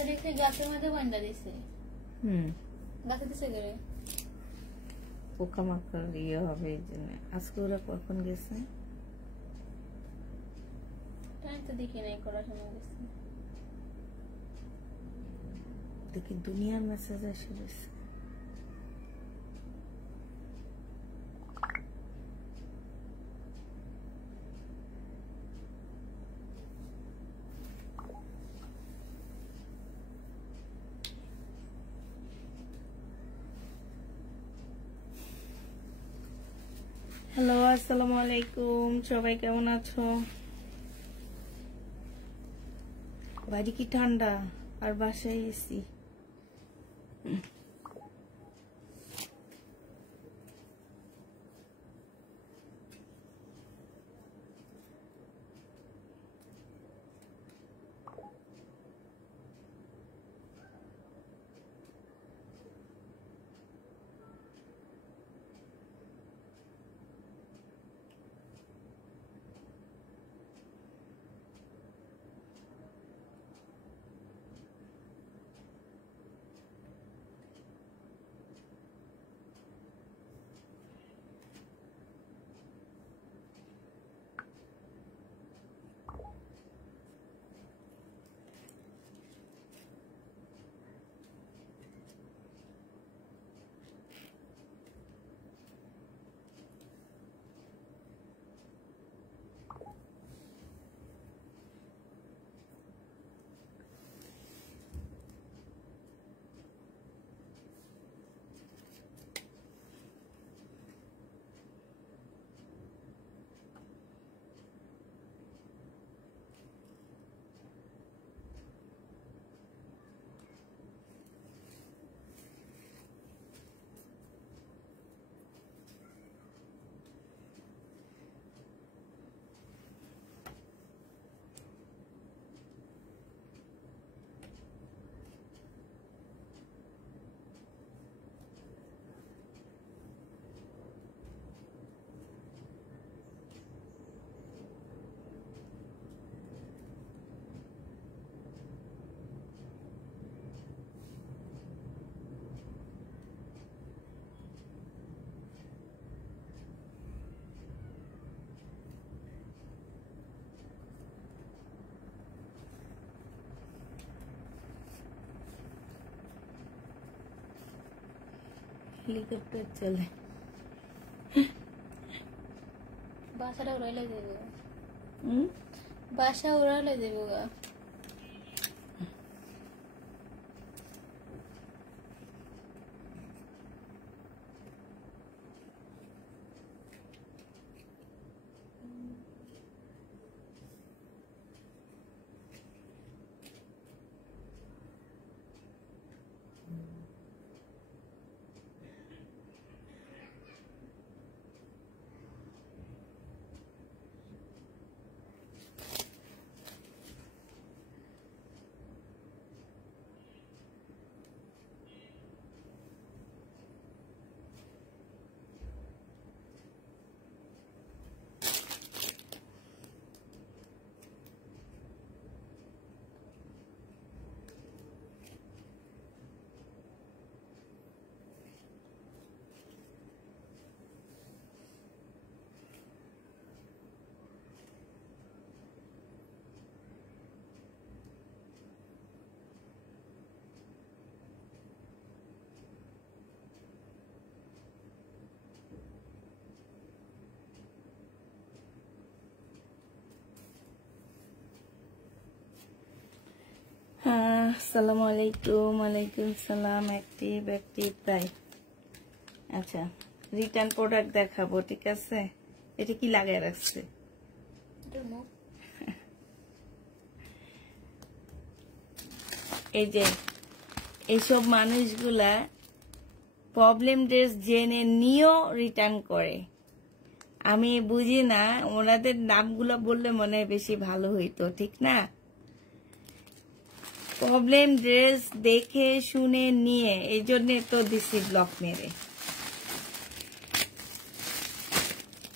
বাচ্চা দেখে গাছের মধ্যে বান্ধা দিছে। গাছে দিছে গেলে পোকামাকড় ইয়ে হবে এই জন্য। আজকে ওরা কখন গেছে তাই তো দেখি নাই, করার সময় গেছে। দেখি দুনিয়ার মেসেজ এসে গেছে। হ্যালো, আসসালামু আলাইকুম, সবাই কেমন আছো? বাড়ি কি ঠান্ডা আর বাসায় এসি? হেলিকপ্টার চলে, বাসাটা উড়াইলে দেবো, বাসা উড়াইলে দেবো গা। আসসালামু আলাইকুম। ওয়ালাইকুম সালাম। অ্যাক্টিভ তাই। আচ্ছা, রিটার্ন প্রোডাক্ট দেখাবো, ঠিক আছে? এটা কি লাগায় রাখছে? এই যে এইসব মানুষগুলা প্রবলেম ড্রেস জেনে নিয়েও রিটার্ন করে। আমি বুঝি না, ওনাদের নামগুলো বললে মনে হয় বেশি ভালো হইতো, ঠিক না? প্রবলেম ড্রেস দেখে শুনে নিয়ে, এই জন্য তো দিছি ব্লক মেরে।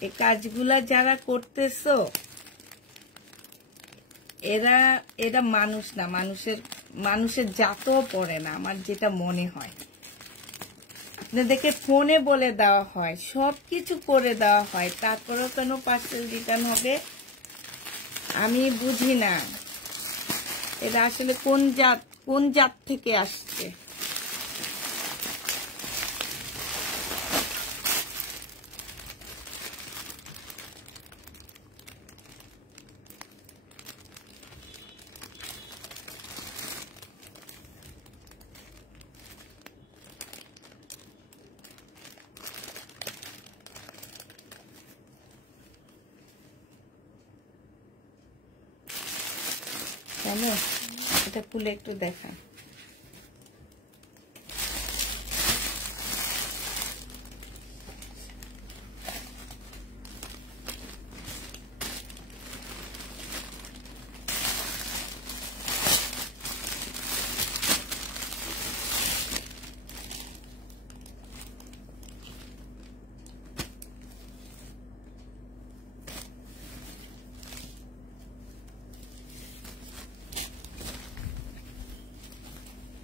এই কাজগুলা যারা করতেছো এরা মানুষ না, মানুষের মানুষের জাতও পড়ে না আমার যেটা মনে হয়। আপনাদেরকে ফোনে বলে দেওয়া হয়, সবকিছু করে দেওয়া হয়, তারপরেও কেন পার্সেল রিটার্ন হবে আমি বুঝি না। এটা আসলে কোন জাত থেকে আসছে। জানো, এটা খুলে একটু দেখায়।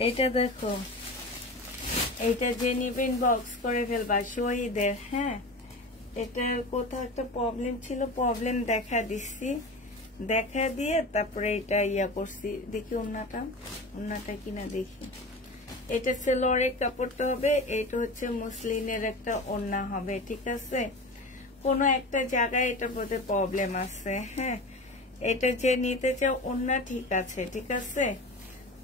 এটা দেখো, এটা যে নিবেন বক্স করে ফেলবা শহীদের। হ্যাঁ, এটার কোথাও একটা প্রবলেম ছিল, প্রবলেম দেখা দিচ্ছি, দেখা দিয়ে তারপরে এটা ইয়া করছি। দেখি ওন্নাটা কিনা দেখি। এটা সেলোয়ারের কাপড়টা হবে, এটা হচ্ছে মুসলিনের একটা ওন্না হবে, ঠিক আছে। কোনো একটা জায়গায় এটা বোধ প্রবলেম আছে। হ্যাঁ, এটা যে নিতে চাও ওন্না ঠিক আছে, ঠিক আছে,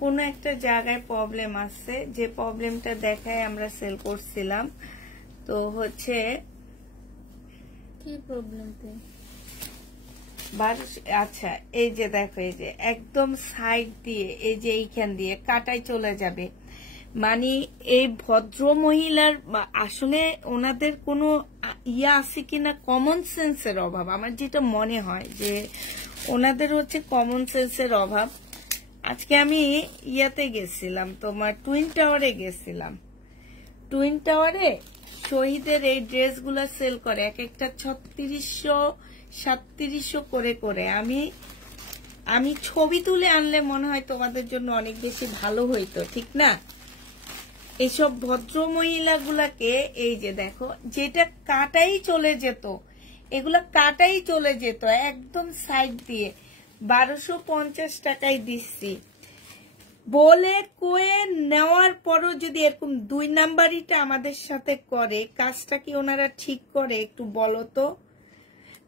কোনো একটা জায়গায় প্রবলেম আছে, যে প্রবলেমটা দেখায় আমরা সেল করছিলাম। তো হচ্ছে কি প্রবলেম? আচ্ছা, এই যে দেখো, এই যে একদম সাইড দিয়ে, এই যে এইখান দিয়ে কাটাই চলে যাবে। মানে এই ভদ্র মহিলার আসলে ওনাদের কোনো ইয়া আছে কিনা, কমন সেন্সের অভাব। আমার যেটা মনে হয় যে ওনাদের হচ্ছে কমন সেন্সের অভাব। আজকে আমি ইয়াতে গেছিলাম, তোমার টুইন টাওয়ারে গেছিলাম। টুইন টাওয়ারে শহীদের এই ড্রেসগুলা সেল করে, এক একটা 3600-3700 করে করে। আমি ছবি তুলে আনলে মনে হয় তোমাদের জন্য অনেক বেশি ভালো হইতো, ঠিক না? এইসব ভদ্র মহিলাগুলাকে এই যে দেখো, যেটা কাটাই চলে যেত, এগুলা কাটাই চলে যেত একদম সাইড দিয়ে। 1250 টাকায় দিচ্ছি বলে কয়ে নেওয়ার পরও যদি এরকম 2 নাম্বারিটা আমাদের সাথে করে, কাজটা কি ওনারা ঠিক করে একটু বলো তো?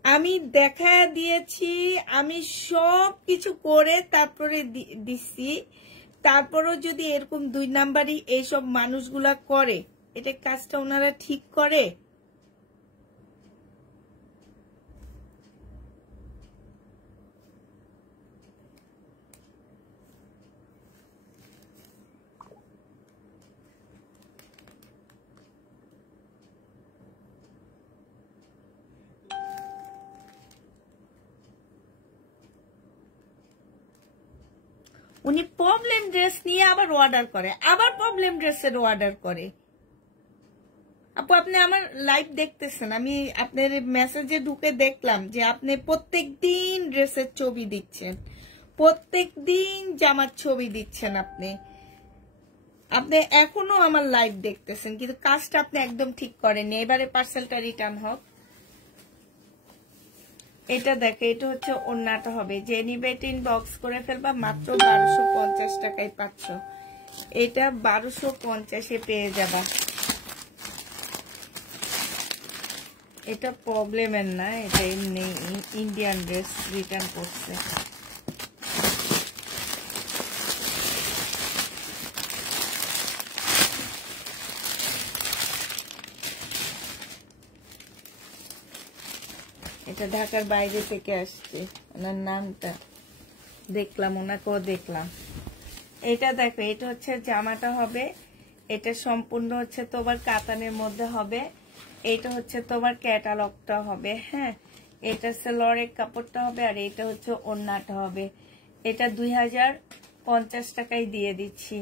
আমি দেখা দিয়েছি, আমি সব কিছু করে তারপরে দিচ্ছি, তারপরও যদি এরকম 2 নাম্বারই এইসব মানুষগুলা করে, এটা কাজটা ওনারা ঠিক করে? উনি প্রবলেম ড্রেস নিয়ে আবার অর্ডার করে, আবার প্রবলেম ড্রেসের অর্ডার করে। আপু, আপনি আমার লাইভ দেখতেছেন, আমি আপনার মেসেজে ঢুকে দেখলাম যে আপনি প্রত্যেকদিন ড্রেসের ছবি দিচ্ছেন, প্রত্যেকদিন জামার ছবি দিচ্ছেন। আপনি এখনো আমার লাইভ দেখতেছেন, কিন্তু কাজটা আপনি একদম ঠিক করেননি। এবারে পার্সেলটা রিটার্ন হোক। এটা দেখে, এটা হচ্ছে ওন্নাটা হবে, যে নিবে বক্স করে ফেলবা, মাত্র 1250 টাকায় পাচ্ছ। এটা 1250-এ পেয়ে যাবা। এটা প্রবলেমের না, এটা এমনি ইন্ডিয়ান ড্রেস রিটার্ন করছে। এটা ঢাকার বাইরে থেকে আসছে, ওনার নামটা দেখলাম, ওনাকেও দেখলাম। এটা দেখো, এটা হচ্ছে জামাটা হবে, এটা সম্পূর্ণ হচ্ছে তোমার কাতানের মধ্যে হবে, এটা হচ্ছে তোমার ক্যাটালগটা হবে। হ্যাঁ, এটা সেলোয়ারের কাপড়টা হবে, আর এটা হচ্ছে ওন্নাটা হবে। এটা 2050 টাকায় দিয়ে দিচ্ছি,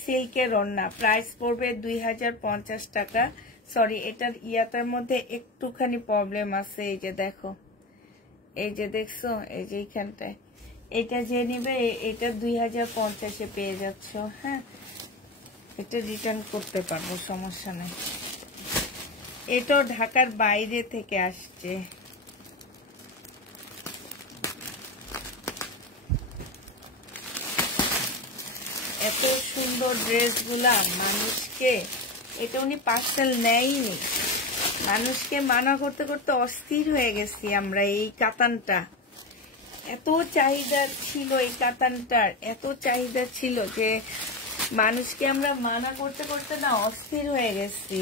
সিল্কের ওন্না। প্রাইস পড়বে 2050 টাকা। সরি, এটার ইয়াটার মধ্যে একটুখানি প্রবলেম আছে। এই যে দেখো, এই যে দেখছো, এই যে এইখানটায় এটা যে নিবে এটা 2050-এ পেয়ে যাচ্ছ। হ্যাঁ, এটা রিটার্ন করতে পারবো, সমস্যা নেই। এটা ঢাকার বাইরে থেকে আসছে। এত সুন্দর ড্রেসগুলা মানুষকে, এটা উনি পার্সেল নেয়নি, মানুষকে মানা করতে করতে অস্থির হয়ে গেছি আমরা। এই কাতানটা এত চাহিদা ছিল, এই কাতানটার এত চাহিদা ছিল যে মানুষকে আমরা মানা করতে করতে না অস্থির হয়ে গেছি,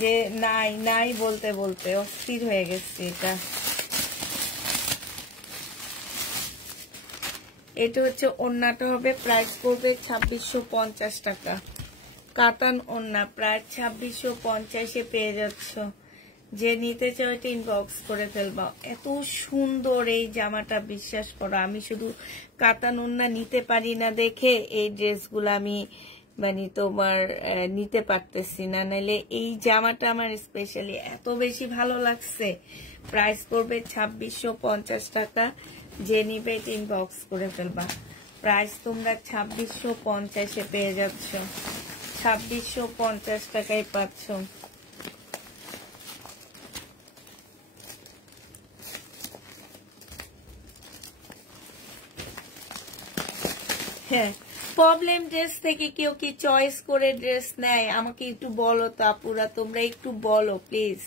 যে নাই নাই বলতে বলতে অস্থির হয়ে গেছি। এটা হচ্ছে ওড়নাটা হবে, প্রাইস পড়বে 2650 টাকা। কাতান ওড়না প্রায় 2650-এ পেয়ে যাচ্ছ। যে নিতে চাও এটা ইনবক্স করে ফেলবা। এত সুন্দর এই জামাটা, বিশ্বাস করো আমি শুধু কাতান ওড়না নিতে পারি না দেখে এই ড্রেসগুলো আমি মানে তোমার নিতে পারতেছি না, নাহলে এই জামাটা আমার স্পেশালি এত বেশি ভালো লাগছে। প্রাইস পড়বে 2650 টাকা। যে নিবে এটা ইনবক্স করে ফেলবা। প্রাইস তোমরা 2650-এ পেয়ে যাচ্ছ, 2650 টাকায় পাচ্ছ। হ্যাঁ, প্রবলেম ড্রেস থেকে কেউ কি চয়েস করে ড্রেস নেয়? আমাকে একটু বলো তো আপুরা, তোমরা একটু বলো প্লিজ।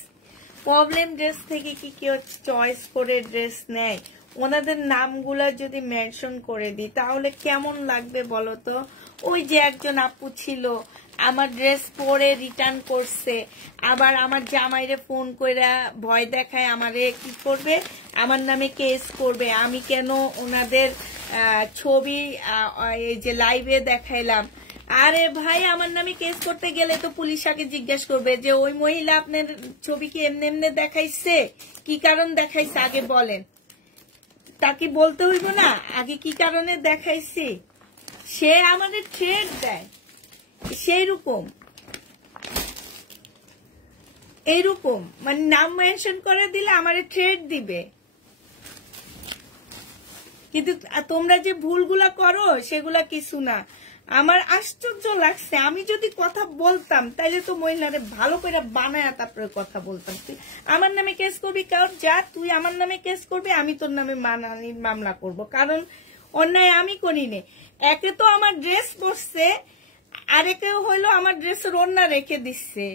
প্রবলেম ড্রেস থেকে কি কেউ চয়েস করে ড্রেস নেয়? ওনাদের নামগুলা যদি মেনশন করে দিই তাহলে কেমন লাগবে বলো তো। ওই যে একজন আপু ছিল, আমার ড্রেস পরে রিটার্ন করছে, আবার আমার জামাইরে ফোন করে ভয় দেখায় আমারে কি করবে, আমার নামে কেস করবে। আমি কেন ওনাদের ছবি এই যে লাইভে দেখাইলাম। আরে ভাই, আমার নামে কেস করতে গেলে তো পুলিশ আগে জিজ্ঞাসা করবে যে ওই মহিলা আপনার ছবি কি এমনি এমনি দেখাইছে, কি কারণ দেখাইছে আগে বলেন। তাকে বলতে হইব না আগে কি কারণে দেখাইছি। সে আমাদের ট্রেড দেয়, সেই রকম এইরকম মানে নাম মেনশন করে দিলে আমারে ট্রেড দিবে। কিন্তু তোমরা যে ভুলগুলা করো সেগুলা কিছু না। আমার আশ্চর্য লাগছে, আমি যদি কথা বলতাম তাইলে তো মহিলারে ভালো করে বানায় তারপরে কথা বলতাম। তুই আমার নামে কেস করবি, কারণ যা তুই আমার নামে কেস করবি, আমি তোর নামে মানহানির মামলা করব, কারণ অন্যায় আমি করিনি। একে তো আমার ড্রেস পরছে, আরেকেও হইলো আমার ড্রেসের ওড়না রেখে দিচ্ছে,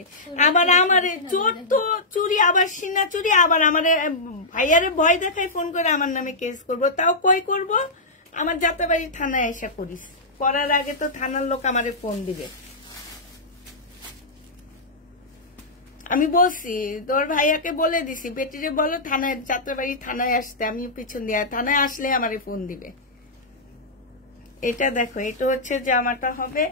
আবার আমার চোর তো চুরি, আবার সিনা চুরি, আবার আমার ভাইয়ারে ভয় দেখায় ফোন করে আমার নামে কেস করব। তাও কই করব? আমার যাত্রাবাড়ি থানায় এসে করিস, করার আগে তো থানার লোক আমারে ফোন দিবে। আমি বলছি তোর ভাইয়াকে বলে দিছি, বেটিরে বলো থানায়, যাত্রাবাড়ি থানায় আসতে, আমি পিছন দিয়ে থানায় আসলে আমারে ফোন দিবে। এটা দেখো, এটা হচ্ছে জামাটা হবে,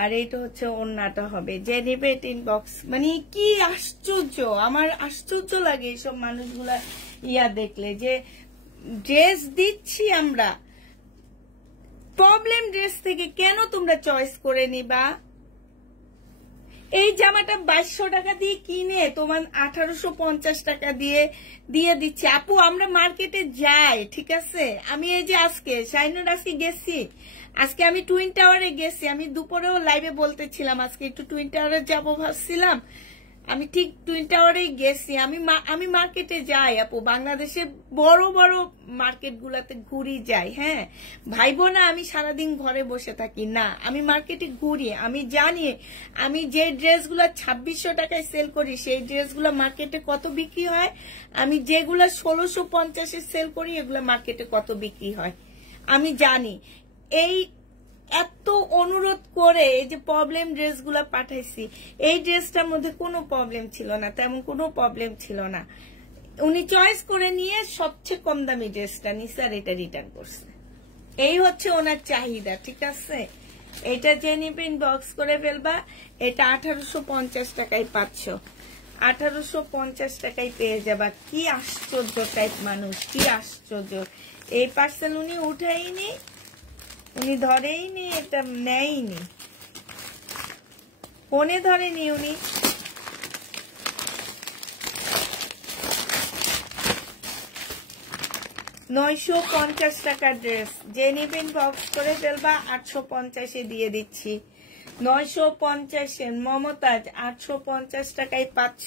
আর এইটা হচ্ছে ওড়নাটা হবে। যে নেবে এটা ইনবক্স। মানে কি আশ্চর্য, আমার আশ্চর্য লাগে এইসব মানুষগুলা ইয়া দেখলে, যে ড্রেস দিচ্ছি আমরা, প্রবলেম ড্রেস থেকে কেন তোমরা চয়েস করে নিবা? এই জামাটা 2200 টাকা দিয়ে কিনে তোমার 1850 টাকা দিয়ে দিচ্ছে। আপু আমরা মার্কেটে যাই, ঠিক আছে, আমি এই যে আজকে শাইনুর আজকে গেছি, আজকে আমি টুইন টাওয়ারে গেছি, আমি দুপুরেও লাইভে বলতেছিলাম আজকে একটু টুইন টাওয়ারে যাবো ভাবছিলাম, আমি ঠিক টুইন টাওয়ারেই গেছি। আমি মার্কেটে যাই আপু, বাংলাদেশে বড় বড় মার্কেট গুলাতে ঘুরি যাই। হ্যাঁ, ভাইবো না আমি সারাদিন ঘরে বসে থাকি, না, আমি মার্কেটে ঘুরি। আমি জানি আমি যে ড্রেসগুলো 2600 টাকায় সেল করি সেই ড্রেসগুলো মার্কেটে কত বিক্রি হয়, আমি যেগুলো 1650-এ সেল করি এগুলো মার্কেটে কত বিক্রি হয় আমি জানি। এই এত অনুরোধ করে এই যে প্রবলেম ড্রেসগুলো পাঠাইছি, এই ড্রেসটার মধ্যে কোনো প্রবলেম ছিল না, তেমন কোনো প্রবলেম ছিল না। উনি চয়েস করে নিয়ে সবচেয়ে কম দামি ড্রেসটা নিছে আর এটা রিটার্ন করছে। এই হচ্ছে ওনার চাহিদা, ঠিক আছে। এটা যে নিবে ইনবক্স করে ফেলবা। এটা 1850 টাকায় পাচ্ছ, 1850 টাকায় পেয়ে যাবা। কি আশ্চর্য টাইপ মানুষ, কি আশ্চর্য। এই পার্সেল উনি উঠাইনি, উনি ধরেইনি, এটা নেয়নি, ফোনে ধরেনি উনি। 950 টাকার ড্রেস, যে নিবেন বক্স করে ফেলবা। 850 দিয়ে দিচ্ছি। 950 মমতাজ 850 টাকায় পাচ্ছ।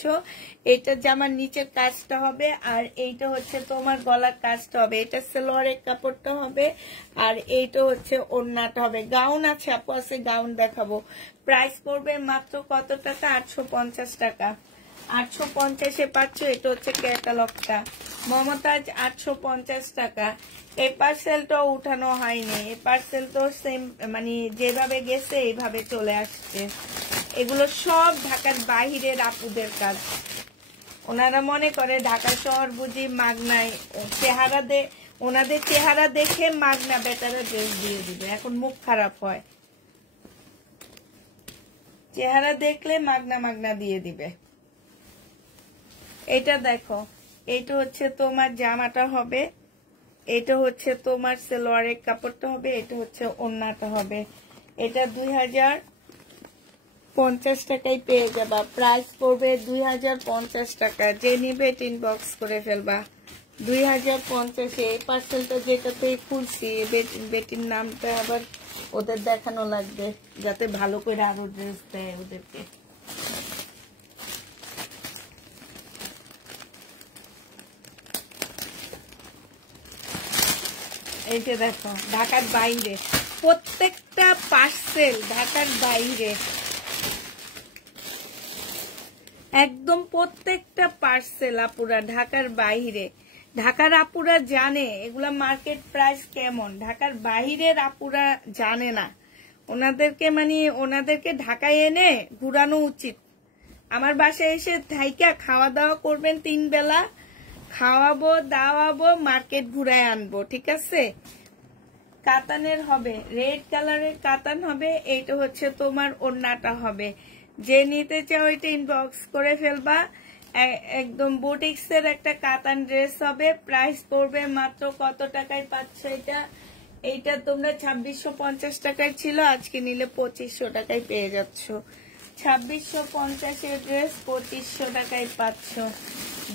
এটা জামার নিচের কাজটা হবে, আর এইটা হচ্ছে তোমার গলার কাজটা হবে। এটা সালোয়ারের কাপড়টা হবে, আর এইটা হচ্ছে ওড়নাটা হবে। গাউন আছে আপু, আছে গাউন দেখাবো। প্রাইস পড়বে মাত্র কত টাকা? 850 টাকা। 850 পাচ্ছ। এটা হচ্ছে ক্যাটালগটা। মমতাজ 850 টাকা। এই পার্সেলটাও উঠানো হয়নি, এই পার্সেল তো সেম মানে যেভাবে গেছে এইভাবে চলে আসছে। এগুলো সব ঢাকার বাহিরের আপুদের কাজ। ওনারা মনে করে ঢাকা শহর বুঝি মাগনায়, চেহারা ওনাদের চেহারা দেখে মাগনা বেটারা ড্রেস দিয়ে দিবে। এখন মুখ খারাপ হয়, চেহারা দেখলে মাগনা মাগনা দিয়ে দিবে। এটা দেখো, এটা হচ্ছে তোমার জামাটা হবে, এটা হচ্ছে তোমার সালোয়ারের কাপড়টা হবে, এটা হচ্ছে ওড়নাটা হবে। এটা 2050 টাকায় পেয়ে যাবা। প্রাইস পড়বে 2050 টাকা। যে নিবে ইনবক্স করে ফেলবা। 2050। এই পার্সেলটা যেটাতে খুলছি, বেটির নামটা আবার ওদের দেখানো লাগবে, যাতে ভালো করে আরো ড্রেস দেয় ওদেরকে। এই যে দেখো, ঢাকার বাইরে প্রত্যেকটা পার্সেল, ঢাকার বাইরে একদম প্রত্যেকটা পার্সেল আপুরা ঢাকার বাইরে। ঢাকার আপুরা জানে এগুলা মার্কেট প্রাইস কেমন, ঢাকার বাইরের আপুরা জানে না। ওনাদেরকে ঢাকায় এনে ঘুরানো উচিত। আমার বাসায় এসে থাইকা খাওয়া দাওয়া করবেন, 3 বেলা খাওয়াবো দাওয়াবো, মার্কেট ঘুরায় আনবো, ঠিক আছে? কাতানের হবে, রেড কালারের কাতান হবে। এইটা হচ্ছে তোমার ওড়নাটা হবে। যে নিতে চাও এটা ইনবক্স করে ফেলবা। একদম বুটিক্সের একটা কাতান ড্রেস হবে। প্রাইস পড়বে মাত্র কত টাকায় পাচ্ছ এটা? এইটা তোমরা 2650 টাকায় ছিল, আজকে নিলে 2500 টাকায় পেয়ে যাচ্ছ। 2650 এর ড্রেস 2500 টাকায় পাচ্ছ।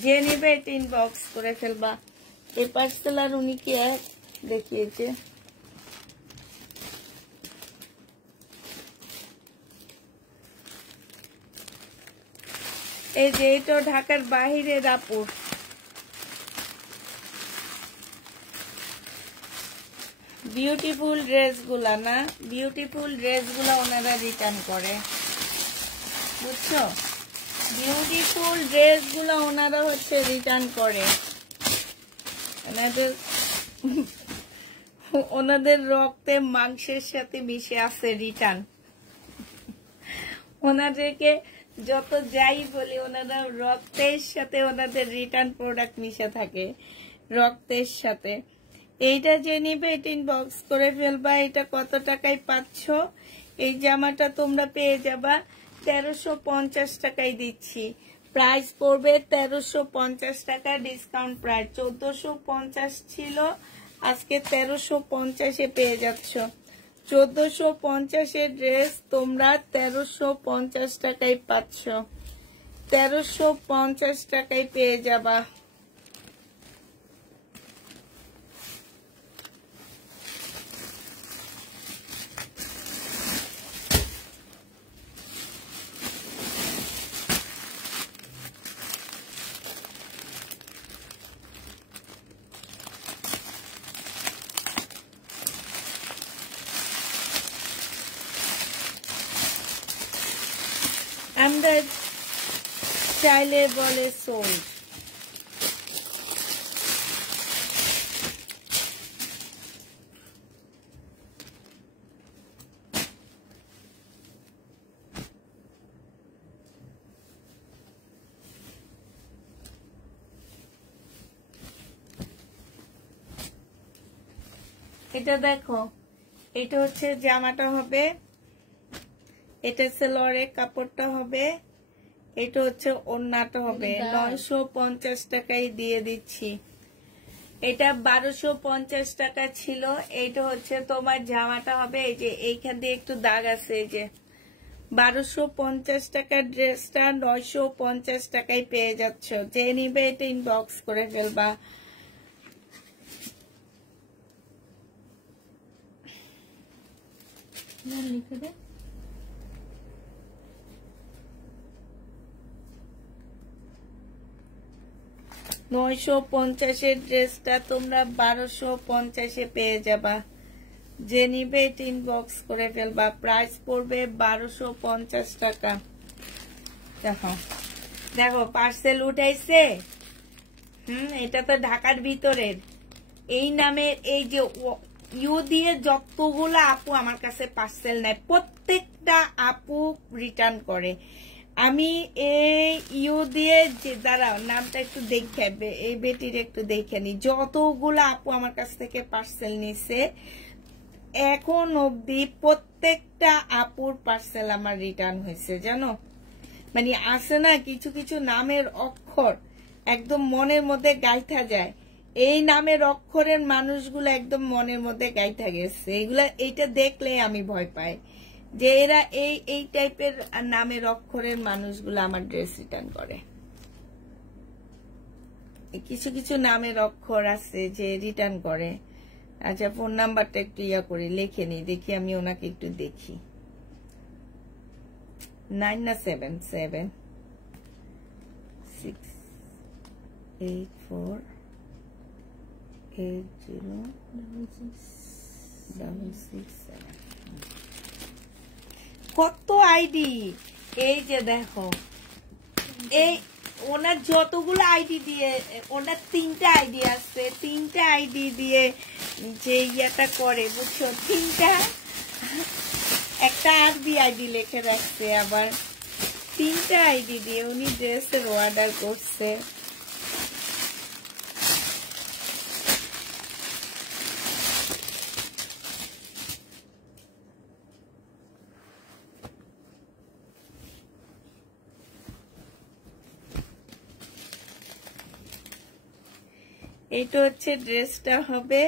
যে নিবে এটা ইনবক্স করে ফেলবা। এই পার্সেল আর উনি কি এক দেখিয়েছে। এই যে এটা ঢাকার বাহিরের আপু। বিউটিফুল ড্রেসগুলা না, বিউটিফুল ড্রেসগুলা ওনারা রিটার্ন করে, বুঝছো? বিউটিফুল ড্রেসগুলো ওনারা হচ্ছে রিটার্ন করে। ওনাদের রক্তে মাংসের সাথে মিশে আছে রিটার্ন। ওনাদেরকে যত যাই বলি, ওনারা রক্তের সাথে ওনাদের রিটার্ন প্রোডাক্ট মিশে থাকে, রক্তের সাথে। এইটা যে নিবে এটা ইনবক্স করে ফেলবা। এটা কত টাকায় পাচ্ছ? এই জামাটা তোমরা পেয়ে যাবা 1350 টাকায় দিচ্ছি। প্রাইস পড়বে 1350 টাকা, ডিসকাউন্ট প্রাইস 1450 ছিল, আজকে 1350 পেয়ে যাচ্ছ। 1450 ড্রেস তোমরা 1350 টাকায় পাচ্ছ। 1350 টাকায় পেয়ে যাবা। আমরা চাইলে বলে সোল্ড। এটা দেখো, এটা হচ্ছে জামাটা হবে, এটা সালোয়ারের কাপড়টা হবে, এটা হচ্ছে ওড়নাটা হবে। 950 টাকায় দিয়ে দিচ্ছি। এটা 1250 টাকা ছিল। এইটা হচ্ছে তোমার জামাটা হবে। এই যে এইখান দিয়ে একটু দাগ আছে, এই যে 1250 টাকার ড্রেসটা 950 টাকায় পেয়ে যাচ্ছ। যে নিবে এটা ইনবক্স করে ফেলবা। লিখে দে। $950 ড্রেসটা তোমরা 1250 পেয়ে যাবা। যে নিবে ইনবক্স করে ফেলবা। প্রাইস পড়বে 1250 টাকা। দেখো দেখো পার্সেল উঠাইছে। এটা তো ঢাকার ভিতরের। এই নামের এই যে ইউ দিয়ে যতগুলো আপু আমার কাছে পার্সেল নেয় প্রত্যেকটা আপু রিটার্ন করে। আমি এই ইউ দিয়ে যে দাঁড়াও নামটা একটু দেখে এই বেটির একটু দেখে নি। যতগুলো আপু আমার কাছ থেকে পার্সেল নিছে এখন অবধি প্রত্যেকটা আপুর পার্সেল আমার রিটার্ন হয়েছে জানো। মানে আছে না কিছু কিছু নামের অক্ষর একদম মনের মধ্যে গাইথা যায়। এই নামের অক্ষরের মানুষগুলো একদম মনের মধ্যে গাইথা গেছে। এগুলা এইটা দেখলে আমি ভয় পাই যে এরা এই টাইপের নামের অক্ষরের মানুষগুলো আমার ড্রেস রিটার্ন করে। কিছু কিছু নামের অক্ষর আছে যে রিটার্ন করে। আচ্ছা ফোন নাম্বারটা একটু ইয়া করে লিখে নি, দেখি আমি ওনাকে একটু দেখি। 9 না 7 7 6 8 4 8 0 6 7। কত আইডি! এই যে দেখো এই ওনার যতগুলো আইডি দিয়ে ওনার 3টা আইডি আছে। 3টা আইডি দিয়ে যে ইয়াটা করে বুঝছো, 3টা একটা আরবি আইডি লিখে রাখছে। আবার 3টা আইডি দিয়ে উনি ড্রেসের অর্ডার করছে। এইটা হচ্ছে ড্রেসটা হবে।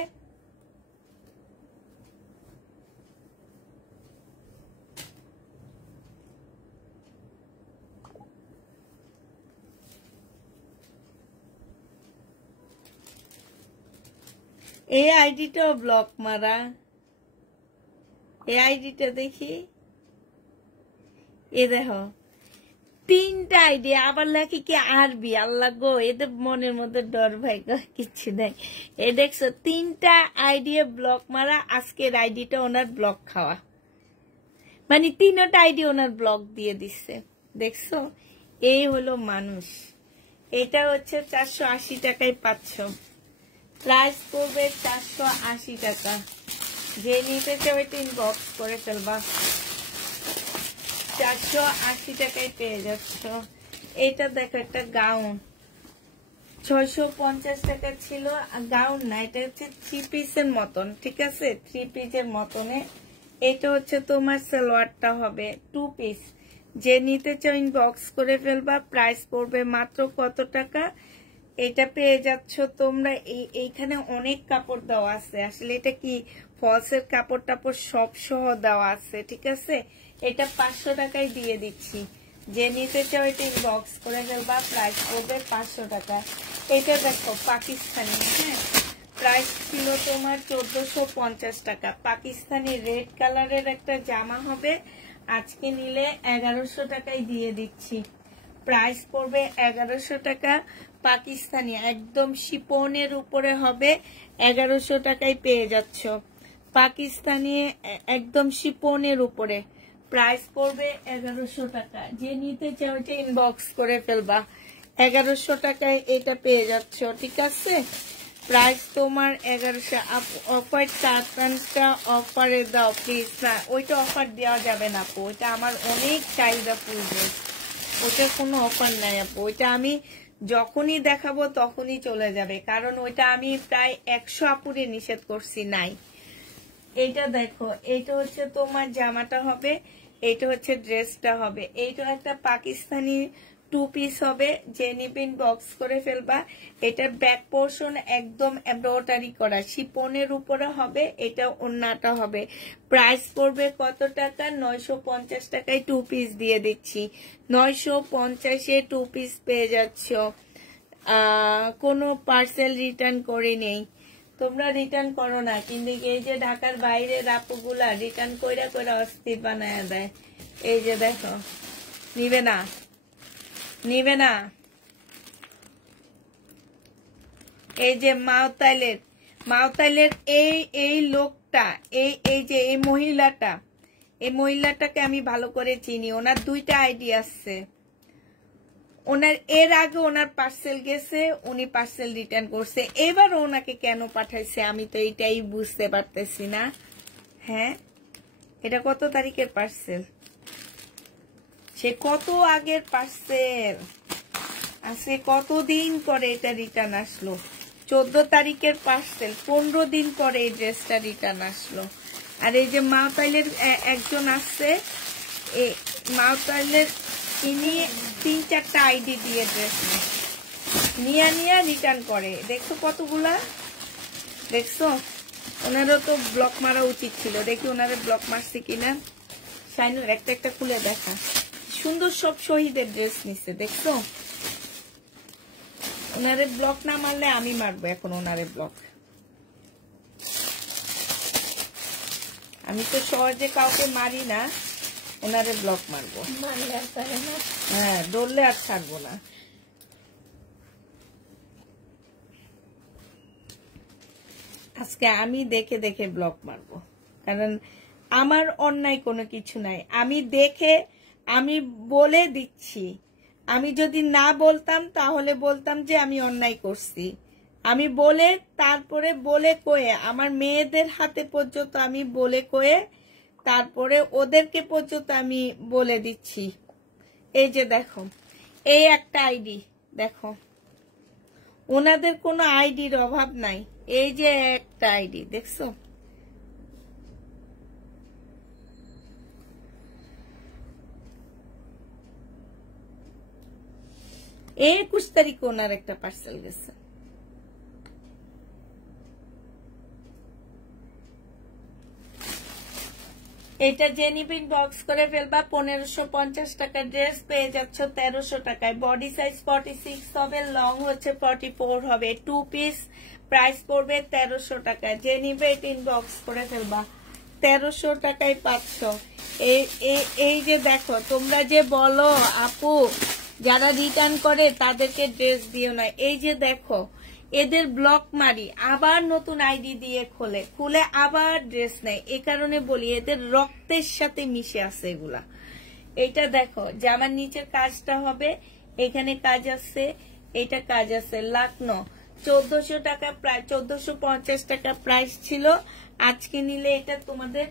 এই আইডিটাও ব্লক মারা। এই আইডিটা দেখি, এ দেখো 3টা আইডি আবার লেখি কি আরবি। আল্লাহ গো, এদের মনের মধ্যে ডর ভাই কিছু নাই। এ দেখছো 3টা আইডি ব্লক মারা। আজকের আইডিটা ওনার ব্লক খাওয়া, মানে 3টা আইডি ওনার ব্লক দিয়ে দিচ্ছে। দেখছো, এই হলো মানুষ। এটা হচ্ছে 480 টাকায় পাচ্ছ। প্রাইস পড়বে 480 টাকা। যে নিতে চাও এটা ইনবক্স করে ফেলবা। 480 টাকায় পেয়ে যাচ্ছ। এটা দেখো একটা গাউন 650 টাকা ছিল। গাউন না, এটা হচ্ছে 3 পিসের মতন, ঠিক আছে, 3 পিসের মতনে। এটা হচ্ছে তোমার সালোয়ারটা হবে 2 পিস। যে নিতে চাও ইনবক্স করে ফেলবা। প্রাইস পড়বে মাত্র কত টাকা? এটা পেয়ে যাচ্ছ তোমরা। এইখানে অনেক কাপড় দেওয়া আছে। আসলে এটা কি ফলসের কাপড় টাপড় সব সহ দেওয়া আছে, ঠিক আছে। এটা 500 টাকায় দিয়ে দিচ্ছি। যে নিতে চাও এটা ইনবক্স করে ফেলবা। প্রাইস পড়বে 500 টাকা। এটা দেখো পাকিস্তানি, হ্যাঁ, প্রাইস ছিল তোমার 1450 টাকা। পাকিস্তানি রেড কালারের একটা জামা হবে। আজকে নিলে 1100 টাকায় দিয়ে দিচ্ছি। প্রাইস পড়বে 1100 টাকা। পাকিস্তানি একদম শিপনের উপরে হবে। 1100 টাকায় পেয়ে যাচ্ছ। পাকিস্তানি একদম শিপনের উপরে। প্রাইস পড়বে 1100 টাকা। যে নিতে চাও এটা ইনবক্স করে ফেলবা। 1100 টাকায় এটা পেয়ে যাচ্ছ, ঠিক আছে। প্রাইস তোমার 1100। অফার চার প্যান্টটা অফারে দাও প্লিজ। না, ওইটা অফার দেওয়া যাবে না আপু। ওইটা আমার অনেক চাহিদা পূর্বে, ওইটা কোনো অফার নাই আপু। ওইটা আমি যখনই দেখাবো তখনই চলে যাবে, কারণ ওইটা আমি প্রায় 100 আপুরে নিষেধ করছি, নাই। এইটা দেখো, এইটা হচ্ছে তোমার জামাটা হবে, এইটা হচ্ছে ড্রেসটা হবে। এইটা একটা পাকিস্তানি 2 পিস হবে। যে নিবেন বক্স করে ফেলবা। এটা ব্যাক পোর্শন একদম এমব্রয়ডারি করা শিপনের উপরে হবে। এটা ওন্নাটা হবে। প্রাইস পড়বে কত টাকা? 950 টাকায় 2 পিস দিয়ে দিচ্ছি। 950-এ 2 পিস পেয়ে যাচ্ছ। কোনো পার্সেল রিটার্ন করে নেই। তোমরা রিটার্ন করো না, কিন্তু এই যে ঢাকার বাইরের আপুগুলা রিটার্ন কইরা কইরা অস্থির বানায় দেয়। এই যে দেখো, নিবে না, নিবে না। এই যে মাওতাইলের এই লোকটা, এই যে এই মহিলাটাকে আমি ভালো করে চিনি। ওনার 2টা আইডি আছে। ওনার এর আগে ওনার পার্সেল গেছে, উনি পার্সেল রিটার্ন করছে। এবার ওনাকে কেন পাঠাইছে আমি তো এটাই বুঝতে পারতেছি না। হ্যাঁ, এটা কত তারিখের পার্সেল? সে কত আগের পার্সেল, আজকে কতদিন পরে এটা রিটার্ন আসলো? 14 তারিখের পার্সেল, 15 দিন পরে এই ড্রেসটা রিটার্ন আসলো। আর এই যে মাওতাইলের একজন আসছে, মাওতাইলের ইনি 3-4টা আইডি দিয়ে ড্রেস নিয়ে রিটার্ন করে। দেখছো কতগুলা? দেখছো? ওনারও তো ব্লক মারা উচিত ছিল। দেখি ওনারে ব্লক মারছে কিনা। শাইনুর একটা খুলে দেখা। সুন্দর সব শহীদের ড্রেস নিচ্ছে, দেখছো? ওনারে ব্লক না মারলে আমি মারবো এখন ওনারে ব্লক। আমি তো সহজে কাউকে মারি না, ওনারে ব্লক মারবো। হ্যাঁ, ডরলে আর ছাড়বো না। আজকে আমি দেখে দেখে ব্লক মারবো, কারণ আমার অন্যায় কোনো কিছু নাই। আমি বলে দিচ্ছি। আমি যদি না বলতাম তাহলে বলতাম যে আমি অন্যায় করছি। আমি বলে তারপরে বলে কয়ে আমার মেয়েদের হাতে পর্যন্ত আমি বলে কয়ে তারপরে ওদেরকে পর্যন্ত আমি বলে দিচ্ছি। এই যে দেখো, এই একটা আইডি দেখো, ওনাদের কোনো আইডির অভাব নাই। এই যে একটা আইডি দেখছো, 21 তারিখে ওনার একটা পার্সেল গেছে। এটা জেনিবিন বক্স করে ফেলবা। 1550 টাকা ড্রেস পেয়ে যাচ্ছ 1300 টাকায়। বডি সাইজ 46 হবে, লং হচ্ছে 44 হবে। 2 পিস প্রাইস পড়বে 1300 টাকা। জেনিবে ইনবক্স করে ফেলবা, 1300 টাকায় পাচ্ছ। এই যে দেখো, তোমরা যে বলো আপু যারা রিটার্ন করে তাদেরকে ড্রেস দিও না, এই যে দেখো এদের ব্লক মারি, আবার নতুন আইডি দিয়ে খুলে আবার ড্রেস নেয়। এই কারণে বলি এদের রক্তের সাথে মিশে আছে এগুলা। এইটা দেখো, জামার নিচের কাজটা হবে, এখানে কাজ আছে, এটা কাজ আছে। লাকনো 1400 টাকা, প্রায় 1450 টাকা প্রাইস ছিল। আজকে নিলে এটা তোমাদের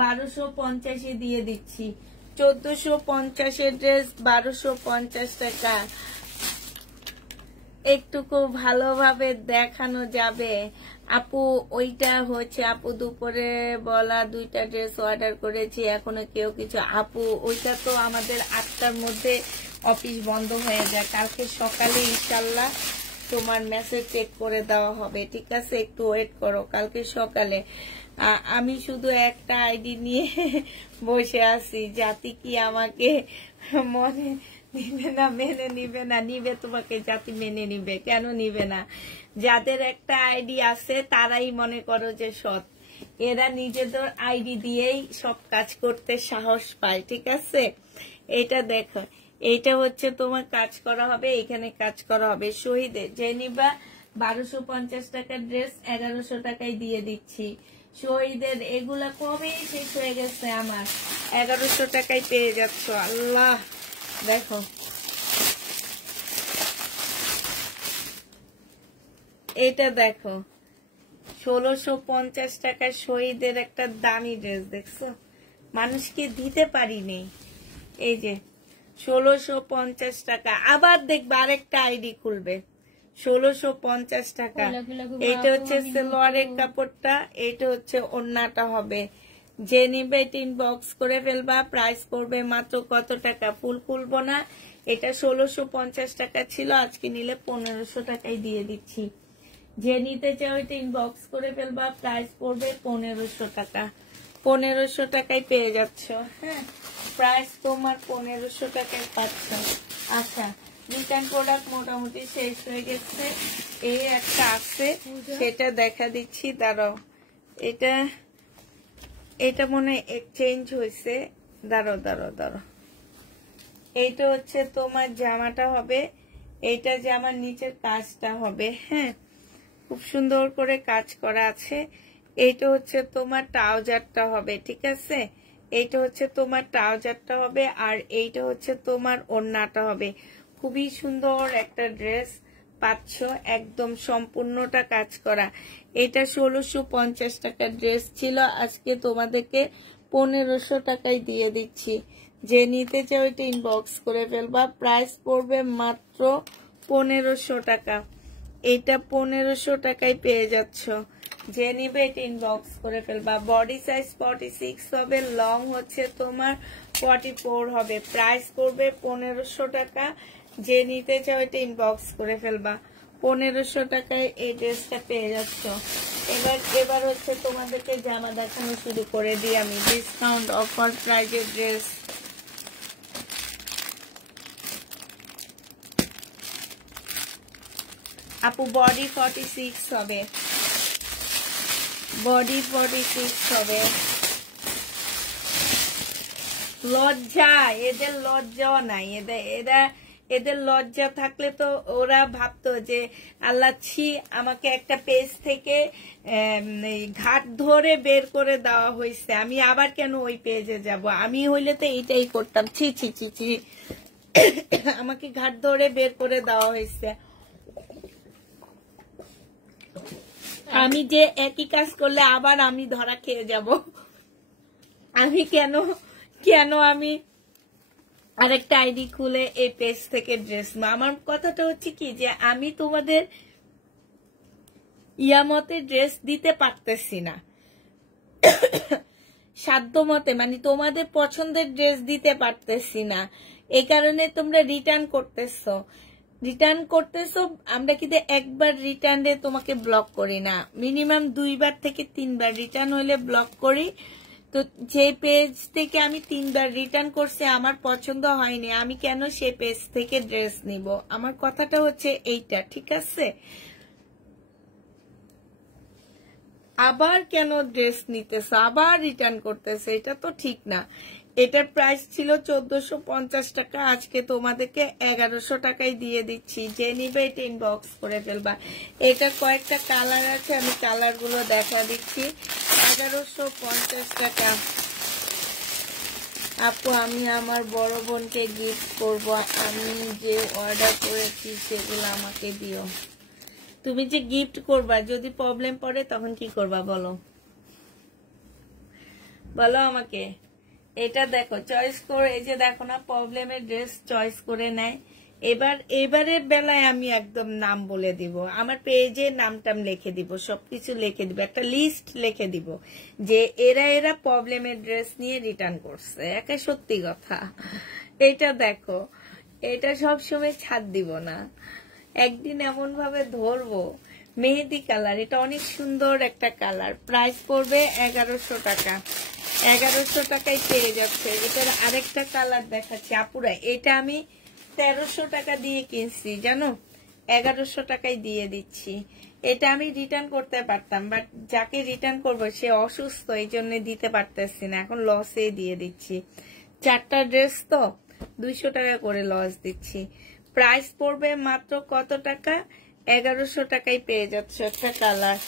1250 দিয়ে দিচ্ছি। 1450 ড্রেস 1250 টাকা। একটুকু ভালোভাবে দেখানো যাবে। আপু ওইটা হচ্ছে, আপু দুপুরে বলা 2টা ড্রেস অর্ডার করেছি, এখনো কেউ কিছু। আপু ওইটা তো আমাদের 8টার মধ্যে অফিস বন্ধ হয়ে যায়। কালকে সকালে ইনশাল্লাহ তোমার মেসেজ চেক করে দেওয়া হবে, ঠিক আছে? একটু ওয়েট করো, কালকে সকালে। আমি শুধু একটা আইডি নিয়ে বসে আছি, জাতি কি আমাকে মনে নিবে না, মেনে নিবে না? নিবে, তোমাকে জাতি মেনে নিবে, কেন নিবে না? যাদের একটা আইডি আছে তারাই মনে করো যে সৎ। এরা নিজেদের আইডি দিয়েই সব কাজ করতে সাহস পায়, ঠিক আছে? এটা দেখো, এইটা হচ্ছে তোমার কাজ করা হবে, এখানে কাজ করা হবে। শহীদের যে নিবা 1250 টাকার ড্রেস 1100 টাকায় দিয়ে দিচ্ছি। শহীদের এগুলা কবে শেষ হয়ে গেছে, আমার 1100 টাকায় পেয়ে যাচ্ছ। আল্লাহ, দেখো এটা দেখো, 1650 টাকায় শহীদের একটা দামি ড্রেস, দেখছো? মানুষকে দিতে পারিনি। এই যে 1650 টাকা। আবার দেখবে আরেকটা আইডি খুলবে, 1650 টাকা। এটা হচ্ছে সালোয়ারের কাপড়টা, এটা হচ্ছে ওড়নাটা হবে। যে নিবে ইনবক্স করে ফেলবা। প্রাইস পড়বে মাত্র কত টাকা? ফুল খুলবো না, এটা 1650 টাকা ছিল, আজকে নিলে 1500 টাকায় দিয়ে দিচ্ছি। যে নিতে চাও এটা ইনবক্স করে ফেলবা। প্রাইস পড়বে 1500 টাকা। 1500 টাকায় পেয়ে যাচ্ছ। হ্যাঁ, প্রাইস তোমার 1500 টাকায় পাচ্ছ। আচ্ছা, রিটার্ন প্রোডাক্ট মোটামুটি শেষ হয়ে গেছে। এই একটা আছে, সেটা দেখা দিচ্ছি, দাঁড়াও। এটা এটা মনে হয় এক্সচেঞ্জ হয়েছে, দাঁড়াও দাঁড়াও দাঁড়াও। এইটা হচ্ছে তোমার জামাটা হবে, এইটা জামার নিচের কাজটা হবে। হ্যাঁ, খুব সুন্দর করে কাজ করা আছে। এইটা হচ্ছে তোমার ট্রাউজারটা হবে, ঠিক আছে? এইটা হচ্ছে তোমার ট্রাউজারটা হবে, আর এইটা হচ্ছে তোমার ওড়নাটা হবে। খুবই সুন্দর একটা ড্রেস পাচ্ছ, একদম সম্পূর্ণটা কাজ করা। এটা 1650 টাকার ড্রেস ছিল, আজকে তোমাদেরকে 1500 টাকায় দিয়ে দিচ্ছি। যে নিতে চাও এটা ইনবক্স করে ফেলবা। প্রাইস পড়বে মাত্র 1500 টাকা। এটা 1500 টাকায় পেয়ে যাচ্ছ। যে নিবে এটা ইনবক্স করে ফেলবা। বডি সাইজ 46 হবে, লং হচ্ছে তোমার 44 হবে। প্রাইস পড়বে 1500 টাকা। যে নিতে চাও এটা ইনবক্স করে ফেলবা। 1500 টাকায় এই ড্রেসটা পেয়ে যাচ্ছ। এবার হচ্ছে তোমাদেরকে জামা দেখানো শুরু করে দিই আমি। ডিসকাউন্ট অফার প্রাইজের ড্রেস। আপু বডি 46 হবে, বডি 46 হবে। লজ্জা, এদের লজ্জাও নাই। এদের লজ্জা থাকলে তো ওরা ভাবতো যে আল্লাহ ছি, আমাকে একটা পেজ থেকে ঘাট ধরে বের করে দেওয়া হয়েছে, আমি আবার কেন ওই পেজে যাব? আমি হইলে তো এইটাই করতাম। ছি ছি ছি ছি, আমাকে ঘাট ধরে বের করে দেওয়া হয়েছে। আমি যে একই কাজ করলে আবার আমি ধরা খেয়ে যাব। আমি কেন আমি আরেকটা আইডি খুলে এই পেজ থেকে ড্রেস। আমার কথাটা হচ্ছে কি, যে আমি তোমাদের ইয়ামতে ড্রেস দিতে পারতেছি না, সাধ্য মতে, মানে তোমাদের পছন্দের ড্রেস দিতে পারতেছি না। এই কারণে তোমরা রিটার্ন করতেছো। আমরা কিন্তু একবার রিটার্নে তোমাকে ব্লক করি না, মিনিমাম 2বার থেকে 3বার রিটার্ন হলে ব্লক করি। তো যে পেজ থেকে আমি 3বার রিটার্ন করছি, আমার পছন্দ হয়নি, আমি কেন সে পেজ থেকে ড্রেস নিব? আমার কথাটা হচ্ছে এইটা, ঠিক আছে? আবার কেন ড্রেস নিতেছ, আবার রিটার্ন করতেছে, এটা তো ঠিক না। এটার প্রাইস ছিল 1450 টাকা, আজকে তোমাদেরকে 1100 টাকায় দিয়ে দিচ্ছি। যে নিবে এটা ইনবক্স করে ফেলবা। এটা কয়েকটা কালার আছে, আমি কালার গুলো দেখা দিচ্ছি। 1150 টাকা। আপু আমি আমার বড় বোনকে গিফট করব, আমি যে অর্ডার করেছি সেগুলো আমাকে দিও। তুমি যে গিফট করবা, যদি প্রবলেম পড়ে তখন কি করবা বলো আমাকে। এটা দেখো, চয়েস করে, এই যে দেখো না, প্রবলেমের ড্রেস চয়েস করে নেয়। এবারের বেলায় আমি একদম নাম বলে দিব, আমার পেজে নামটাম লিখে দিব, সবকিছু লিখে দিব, একটা লিস্ট লিখে দিব যে এরা প্রবলেমের ড্রেস নিয়ে রিটার্ন করছে। একা সত্যি কথা। এটা দেখো, এটা সবসময় ছাড় দিব না, একদিন এমন ভাবে ধরবো। মেহেদি কালার, এটা অনেক সুন্দর একটা কালার। প্রাইস পড়বে 1100 টাকা। 1100 টাকায় পেয়ে যাচ্ছে। এটার আরেকটা কালার দেখাচ্ছি আপুরা, এটা আমি 1300 টাকা দিয়ে কিনছি জানো, 1100 টাকায় দিয়ে দিচ্ছি। এটা আমি রিটার্ন করতে পারতাম, বাট যাকে রিটার্ন করবো সে অসুস্থ, এই জন্য দিতে পারতেছি না, এখন লসে দিয়ে দিচ্ছি। 4টা ড্রেস তো 200 টাকা করে লস দিচ্ছি। প্রাইস পড়বে মাত্র কত টাকা? 1100 টাকায় পেয়ে যাচ্ছে একটা কালার।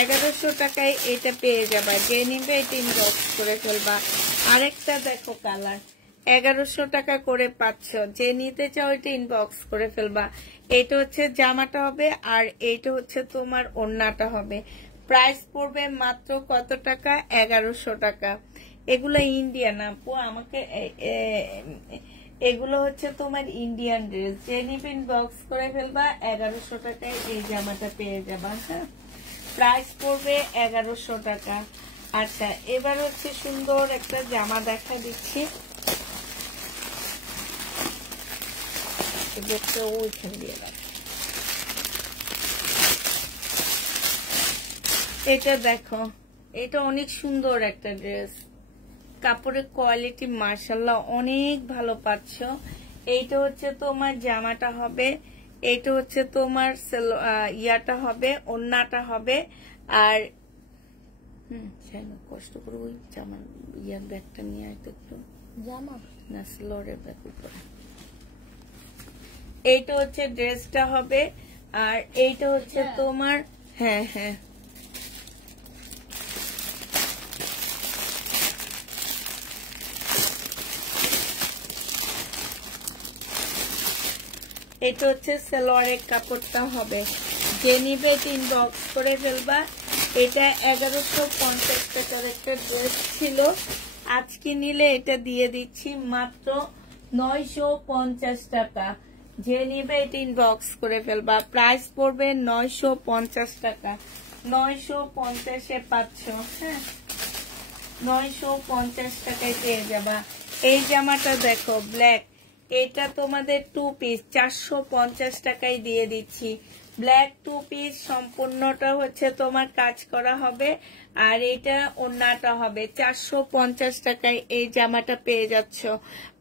1100 টাকায় এটা পেয়ে যাবা। যে নিবে এটা ইনবক্স করে ফেলবা। আরেকটা দেখো কালার, 1100 টাকা করে পাচ্ছ। যে নিতে চাও এটা ইনবক্স করে ফেলবা। এটা হচ্ছে জামাটা হবে, আর এইটা হচ্ছে তোমার ওড়নাটা হবে। প্রাইস পড়বে মাত্র কত টাকা? 1100 টাকা। এগুলো ইন্ডিয়ান আপু, আমাকে এগুলো হচ্ছে তোমার ইন্ডিয়ান ড্রেস। যে নিবে ইনবক্স করে ফেলবা। 1100 টাকায় এই জামাটা পেয়ে যাবা। হ্যাঁ, প্রাইস পড়বে 1100 টাকা। আচ্ছা, এবার হচ্ছে সুন্দর একটা জামা দেখা দিচ্ছি। এটা দেখো, এটা অনেক সুন্দর একটা ড্রেস, কাপড়ের কোয়ালিটি মাশাআল্লাহ অনেক ভালো পাচ্ছ। এইটা হচ্ছে তোমার জামাটা হবে, এইটা হচ্ছে তোমার ইয়াটা হবে, ওন্নাটা হবে। আর কষ্ট করে ওই জামার ইয়ার ব্যাগটা নিয়ে আসতে একটু, জামা না স্লোরের ব্যাগ উপরে। এইটা হচ্ছে ড্রেসটা হবে, আর এইটা হচ্ছে তোমার, হ্যাঁ হ্যাঁ এটা হচ্ছে সালোয়ারের কাপড়টা হবে। যে নিবে ইনবক্স করে ফেলবা। এটা 1150 টাকার একটা ড্রেস ছিল, আজকে নিলে এটা দিয়ে দিচ্ছি মাত্র 950 টাকা। যে নিবে এটা ইনবক্স করে ফেলবা। প্রাইস পড়বে 950 টাকা। 950-এ পাচ্ছ, হ্যাঁ 950 টাকায় পেয়ে যাবা। এই জামাটা দেখো ব্ল্যাক, এটা তোমাদের 2 পিস 450 টাকায় দিয়ে দিচ্ছি। ব্ল্যাক 2 পিস সম্পূর্ণটা হচ্ছে তোমার কাজ করা হবে, আর এটা ওন্নাটা হবে। 450 টাকায় এই জামাটা পেয়ে যাচ্ছ।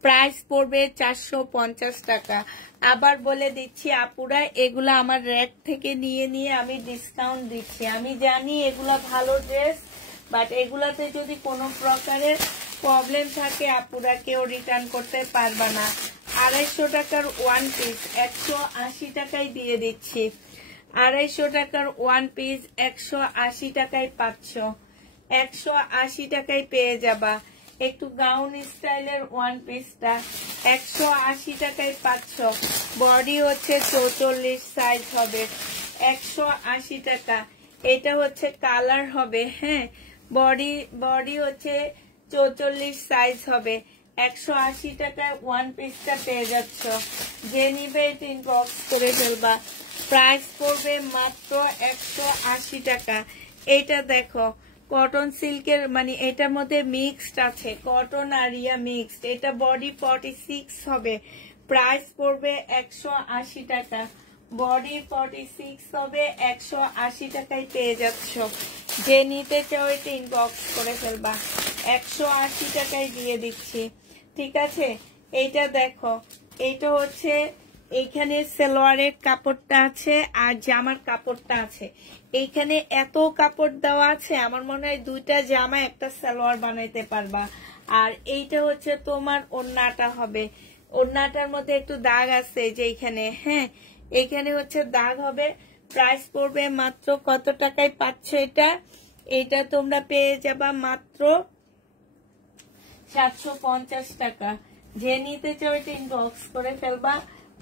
প্রাইস পড়বে 450 টাকা। আবার বলে দিচ্ছি আপুরা, এগুলা আমার র্যাক থেকে নিয়ে নিয়ে আমি ডিসকাউন্ট দিচ্ছি। আমি জানি এগুলা ভালো ড্রেস, বাট এগুলাতে যদি কোনো প্রকারের প্রবলেম থাকে আপুরা কেউ রিটার্ন করতে পারবা না। 250 টাকার 1 পিস 180 টাকায় দিয়ে দিচ্ছি। 250 টাকার 1 পিস 180 টাকায় পাচ্ছ। 180 টাকায় পেয়ে যাবা। একটু গাউন স্টাইলের 1 পিসটা 180 টাকায় পাচ্ছ। বডি হচ্ছে 44 সাইজ হবে, 180 টাকা। এটা হচ্ছে কালার হবে, হ্যাঁ বডি হচ্ছে 44 সাইজ হবে। 180 টাকায় 1 পিসটা পেয়ে যাচ্ছ। যে নিবে ইনবক্স করে ফেলবা। প্রাইস পড়বে মাত্র 180 টাকা। এইটা দেখো কটন সিল্কের, মানে এটার মধ্যে মিক্সড আছে, কটন আর ইয়া মিক্সড। এটা বডি 46 হবে। প্রাইস পড়বে 180 টাকা। বডি 46 হবে, 180 টাকায় পেয়ে যাচ্ছ। যে নিতে চাও এটা ইনবক্স করে ফেলবা। 180 টাকায় দিয়ে দিচ্ছি, ঠিক আছে। এইটা দেখো, এইটা হচ্ছে এইখানে সালোয়ারের কাপড়টা আছে আর জামার কাপড়টা আছে। এইখানে এত কাপড় দেওয়া আছে, আমার মনে হয় 2টা জামা একটা সালোয়ার বানাইতে পারবা। আর এইটা হচ্ছে তোমার ওন্নাটা হবে। ওন্নাটার মধ্যে একটু দাগ আছে যে এইখানে, হ্যাঁ এইখানে হচ্ছে দাগ হবে। প্রাইস পড়বে মাত্র কত টাকায় পাচ্ছ এটা? এটা তোমরা পেয়ে যাবা মাত্র 750 টাকা। যে নিতে চাও এটা ইনবক্স করে ফেলবা।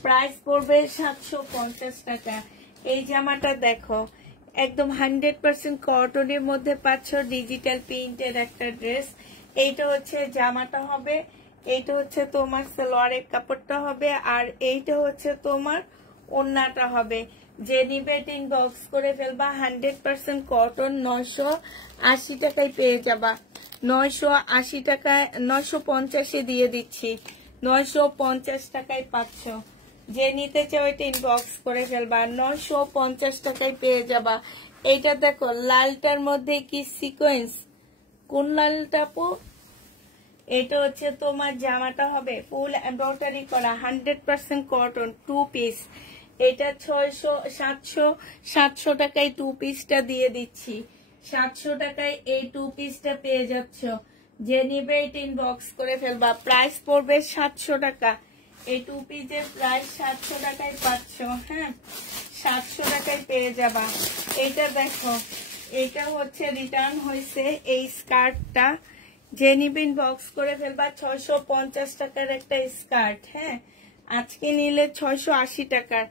প্রাইস পড়বে 750 টাকা। এই জামাটা দেখো একদম 100% কটনের মধ্যে পাচ্ছ, ডিজিটাল প্রিন্টের একটা ড্রেস। এইটা হচ্ছে জামাটা হবে, এইটা হচ্ছে তোমার সালোয়ারের কাপড়টা হবে, আর এইটা হচ্ছে তোমার ওন্নাটা হবে। যে নিবে ইনবক্স করে ফেলবা। 100% কটন, 980 টাকায় পেয়ে যাবা। 980 টাকায় 950-এ দিয়ে দিচ্ছি। 950 টাকায় পাচ্ছ। যে নিতে চাও এটা ইনবক্স করে ফেলবা। 950 টাকায় পেয়ে যাবা। এইটা দেখো লালটার মধ্যে কি সিকোয়েন্স, কোন লালটা আপু? এটা হচ্ছে তোমার জামাটা হবে ফুল এমব্রয়ডারি করা, 100% কটন, 2 পিস। এটা 700 টাকায় 2 পিসটা দিয়ে দিচ্ছি। 700 টাকায় এই 2 পিসটা পেয়ে যাচ্ছ। যে নিবে এটা ইনবক্স করে ফেলবা। প্রাইস পড়বে 700 টাকা। এই 2 পিসের প্রাইস 700 টাকায় পাচ্ছ, হ্যাঁ 700 টাকায় পেয়ে যাবা। এইটা দেখো, এটা হচ্ছে রিটার্ন হয়েছে এই স্কার্টটা। যে নিবে ইনবক্স করে ফেলবা। 650 টাকার একটা স্কার্ট, হ্যাঁ আজকে নিলে 680 টাকার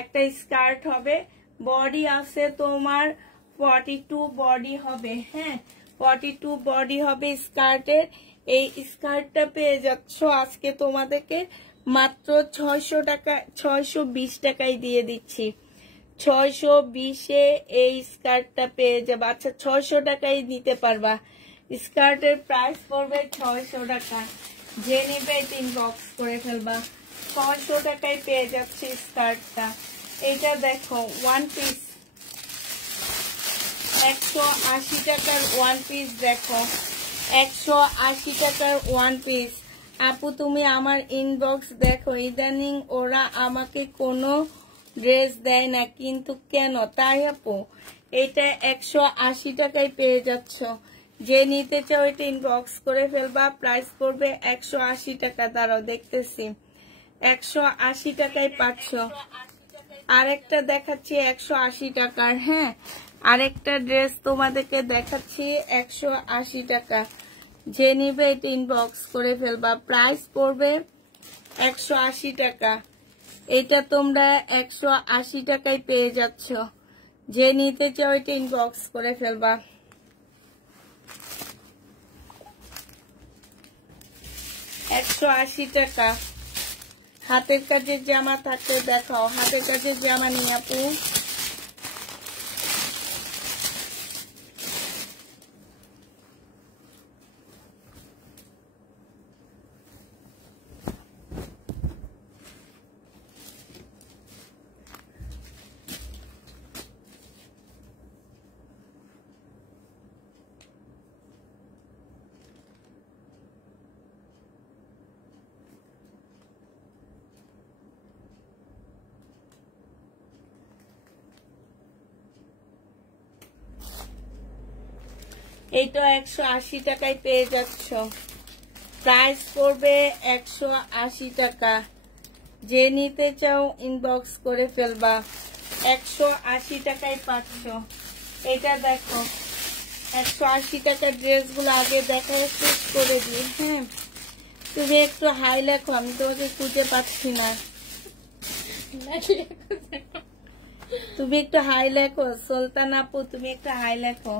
একটা স্কার্ট হবে। বডি আছে তোমার 42 বডি হবে, হ্যাঁ 42 বডি হবে স্কার্টের। এই স্কার্টটা পেয়ে যাচ্ছ আজকে তোমাদেরকে মাত্র 600 টাকা, 620 টাকায় দিয়ে দিচ্ছি। 620-এ এই স্কার্টটা পেয়ে যাবে। আচ্ছা 600 টাকায় নিতে পারবা। স্কার্টের প্রাইস পড়বে 600 টাকা। যে নিবে ইনবক্স করে ফেলবা। 600 টাকায় পেয়ে যাচ্ছে স্কার্টটা। এটা দেখো 1 পিস 180 টাকার 1 পিস। দেখো 180 টাকার 1 পিস। আপু তুমি আমার ইনবক্স দেখো, ইদানিং ওরা আমাকে কোনো ড্রেস দেয় না, কিন্তু কেন? তাই আপু, এটা 180 টাকায় পেয়ে যাচ্ছ। যে নিতে চাও এটা ইনবক্স করে ফেলবা, প্রাইস পড়বে 180 টাকা। দাঁড়াও দেখতেছি, 180 টাকায় পাচ্ছ। আরেকটা দেখাচ্ছি 180 টাকার। হ্যাঁ, আরেকটা ড্রেস তোমাদেরকে দেখাচ্ছি 180 টাকা। যে নিবে এটা ইনবক্স করে ফেলবা, প্রাইস পড়বে 180 টাকা। এটা তোমরা 180 টাকায় পেয়ে যাচ্ছ। যে নিতে চাও এটা ইনবক্স করে ফেলবা। $180 টাকা। হাতের কাজের জামা থাকতে দেখাও, হাতের কাজের জামা নিয়ে আপু। এইটা 180 টাকায় পেয়ে যাচ্ছ। প্রাইস পড়বে 180 টাকা। যে নিতে চাও ইনবক্স করে ফেলবা, 180 টাকায় পাচ্ছ। এটা দেখো, 180 টাকার ড্রেসগুলো আগে দেখায় শেষ করে দিই। হ্যাঁ, তুমি একটু হাই লেখো, আমি তোমাকে খুঁজে পাচ্ছি না। তুমি একটু হাই লেখো সুলতান আপু, তুমি একটু হাই লেখো।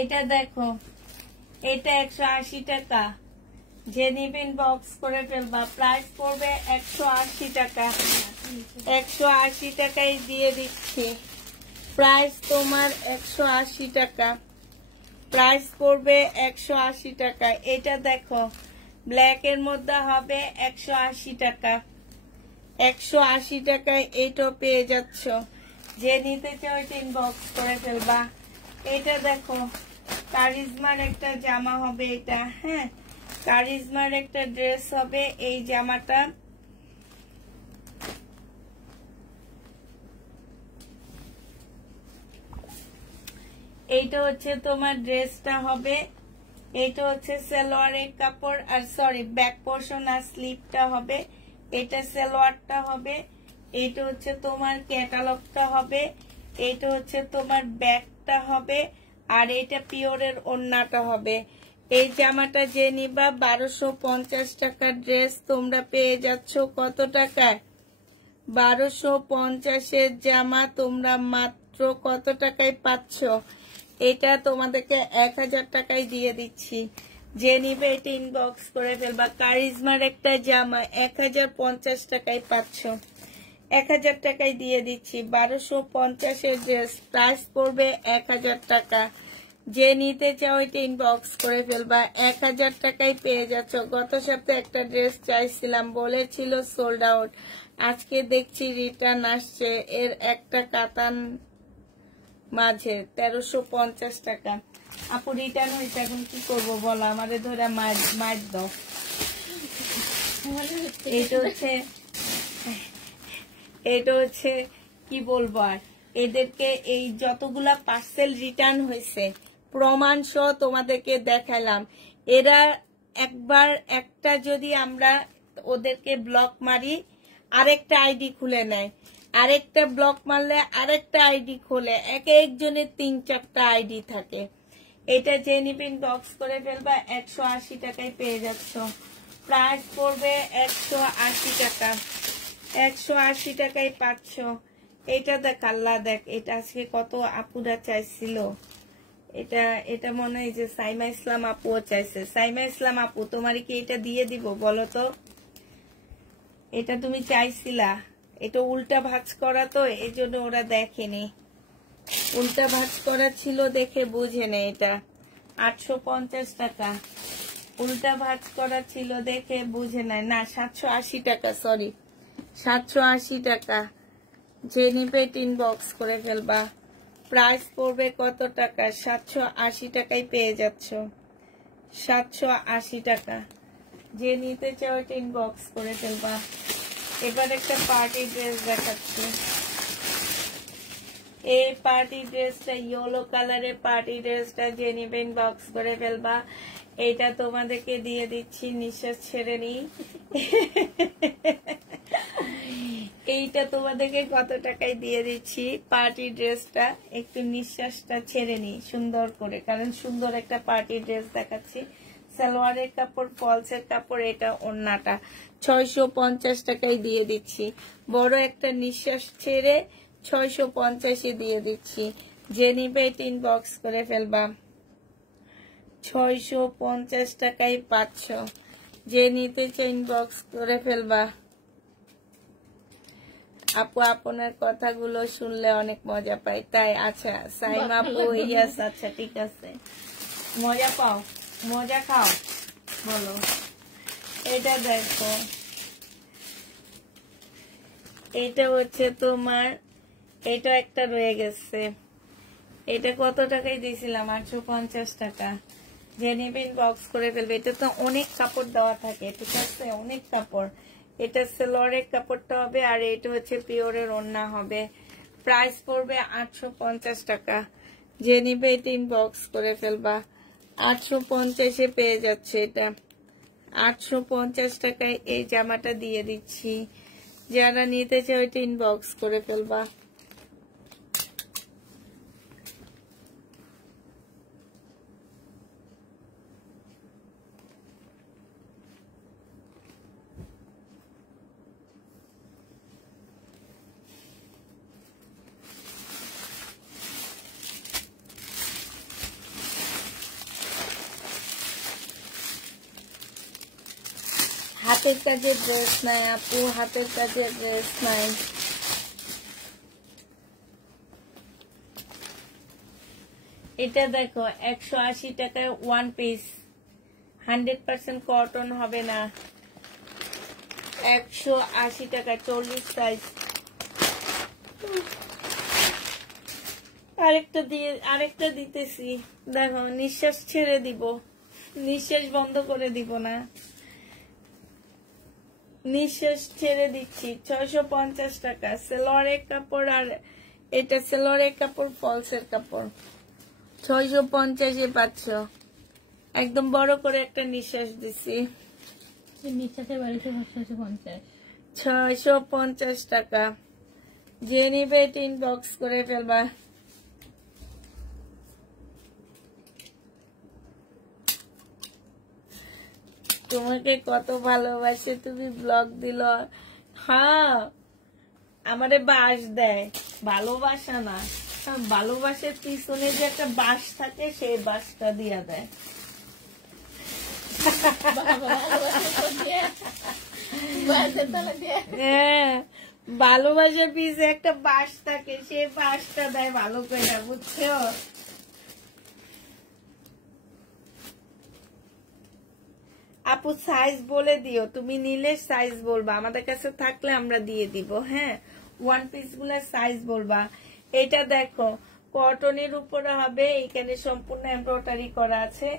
এটা দেখো, এটা 180 টাকা। যে নিবেন বক্স করে ফেলবা, প্রাইস পড়বে 180 টাকা। 180 টাকায় দিয়ে দিচ্ছি। প্রাইস তোমার 180 টাকা। প্রাইস পড়বে 180 টাকা। এটা দেখো, ব্ল্যাক এর মধ্যে হবে 180 টাকা। 180 টাকায় এইটাও পেয়ে যাচ্ছ। যে নিতে চাও এটা ইনবক্স করে ফেলবা। এটা দেখো, কারিজমার একটা জামা হবে এটা। হ্যাঁ, কারিজমার একটা ড্রেস হবে এই জামাটা। এইটা হচ্ছে তোমার ড্রেসটা হবে। এইটা হচ্ছে সালোয়ারের কাপড়, আর সরি ব্যাক পোর্শন আর স্লিপটা হবে। এটা সালোয়ারটা হবে। এইটা হচ্ছে তোমার ক্যাটালগটা হবে। এইটা হচ্ছে তোমার ব্যাকটা হবে, আর এটা পিওরের ওড়নাটা হবে। এই জামাটা যে নিবা 1250 টাকার ড্রেস তোমরা পেয়ে যাচ্ছ কত টাকায়? 1250-এর জামা তোমরা মাত্র কত টাকায় পাচ্ছ? এটা তোমাদেরকে 1000 টাকায় দিয়ে দিচ্ছি। যে নিবে এটা ইনবক্স করে ফেলবা। কারিজমার একটা জামা 1050 টাকায় পাচ্ছ। 1000 টাকায় দিয়ে দিচ্ছি। 1250-এর ড্রেস, প্রাইস পড়বে 1000 টাকা। যে নিতে চাও এটা ইনবক্স করে ফেলবা। 1000 টাকায় পেয়ে যাচ্ছ। গত সপ্তাহে একটা ড্রেস চাইছিলাম, বলেছিল সোল্ড আউট। আজকে দেখছি রিটার্ন আসছে। এর একটা কাতান মাঝে 1350 টাকা। আপু রিটার্ন হয়েছে, এখন কি করবো বলো? আমাদের ধরে মার দাও। এটা হচ্ছে কি বলবো আর, এদেরকে এই যতগুলা পার্সেল রিটার্ন হয়েছে প্রমাণ সহ তোমাদেরকে দেখালাম। এরা একবার একটা যদি আমরা ওদেরকে ব্লক মারি, আরেকটা আইডি খুলে নেয়, আরেকটা ব্লক মারলে আরেকটা আইডি খোলে, এক একজনের 3-4টা আইডি থাকে। এটা যে নিবেন বক্স করে ফেলবা। 180 টাকায় পেয়ে যাচ্ছ। প্রাইস পড়বে 180 টাকা। 180 টাকায় পাচ্ছ। এটা দেখ, আল্লাহ দেখ, এটা আজকে কত আপুরা চাইছিল। এটা মনে হয় যে সাইমা ইসলাম আপুও চাইছে। সাইমা ইসলাম আপু, তোমার কি এটা দিয়ে দিব বলো তো? এটা তুমি চাইছিলা। এটা উল্টা ভাঁজ করা তো, এই জন্য ওরা দেখেনি। উল্টা ভাঁজ করা ছিল দেখে বুঝে নেই। এটা 850 টাকা। উল্টা ভাঁজ করা ছিল দেখে বুঝে নেয় না। 780 টাকা, সরি 780 টাকা। যে নিবে ইনবক্স করে ফেলবা। প্রাইস পড়বে কত টাকা? 780 টাকায় পেয়ে যাচ্ছ। 780 টাকা। যে নিতে চাও এটা ইনবক্স করে ফেলবা। এবার একটা পার্টি ড্রেস দেখাচ্ছি। এই পার্টি ড্রেসটা ইয়েলো কালারের পার্টি ড্রেসটা যে নিবে ইনবক্স করে ফেলবা। এটা তোমাদেরকে দিয়ে দিচ্ছি, নিঃশ্বাস ছেড়ে নি। এইটা তোমাদেরকে কত টাকায় দিয়ে দিচ্ছি পার্টি ড্রেসটা, একটু নিঃশ্বাসটা ছেড়ে নি সুন্দর করে, কারণ সুন্দর একটা পার্টি ড্রেস দেখাচ্ছি। সালোয়ারের কাপড়, ফলসের কাপড়, এটা ওড়নাটা 650 টাকায় দিয়ে দিচ্ছি। বড় একটা নিঃশ্বাস ছেড়ে 650 দিয়ে দিচ্ছি। যে নিবে এটা ইনবক্স করে ফেলবা। 650 টাকায় পাচ্ছ। যে নিতে চাই ইনবক্স করে ফেলবা। আপু আপনার কথাগুলো শুনলে অনেক মজা পাই, তাই? আচ্ছা সাইমা আপু, ইয়াস, আচ্ছা ঠিক আছে। মজা পাও, মজা খাও, বলো। এটা দেখো, এটা হচ্ছে তোমার, এটা একটা রয়ে গেছে। এটা কত টাকায় দিয়েছিলাম? 850 টাকা। যে নেবে ইনবক্স করে ফেলবে। এটা তো অনেক কাপড় দেওয়া থাকে, ঠিক আছে, অনেক কাপড়। এটা সেলোয়ারের কাপড়টা হবে, আর এটা হচ্ছে পিওরের ওড়না হবে। প্রাইস পড়বে 850 টাকা। যে নিবে এটা ইনবক্স করে ফেলবা। 850 পেয়ে যাচ্ছে এটা। 850 টাকায় এই জামাটা দিয়ে দিচ্ছি। যারা নিতে চাও এটা ইনবক্স করে ফেলবা। হাতের কাজের ড্রেস নাই আপু, হাতের কাজের ড্রেস নাই। এটা দেখো 180 টাকায় ওয়ান পিস, 100% কটন হবে না। 180 টাকা, 40 সাইজ। আরেকটা দিতেছি, দেখো নিঃশ্বাস ছেড়ে দিব, নিঃশ্বাস বন্ধ করে দিব না, নিঃশ্বাস ছেড়ে দিচ্ছি। 650 টাকা সেলোয়ারের কাপড়, আর এটা সেলোয়ারের কাপড়, ফলসের কাপড়। 650 পাচ্ছ। একদম বড় করে একটা নিঃশ্বাস দিছি। 650 টাকা। যে নিবে এটা ইনবক্স করে ফেলবা। তোমাকে কত ভালোবাসে, তুমি ব্লগ দিল। হ্যাঁ, আমারে বাস দেয়, ভালোবাসা না, ভালোবাসার পিছনে যে একটা বাস থাকে, সেই বাসটা দিয়া দেয়। হ্যাঁ, ভালোবাসার পিছনে একটা বাস থাকে, সেই বাসটা দেয় ভালো করে, বুঝছো? আপু সাইজ বলে দিও, তুমি নিলে সাইজ বলবা, আমাদের কাছে থাকলে আমরা দিয়ে দিব। হ্যাঁ, ওয়ান পিস গুলার সাইজ বলবা। এটা দেখো কটনের উপরে হবে, এখানে সম্পূর্ণ এমব্রয়ডারি করা আছে।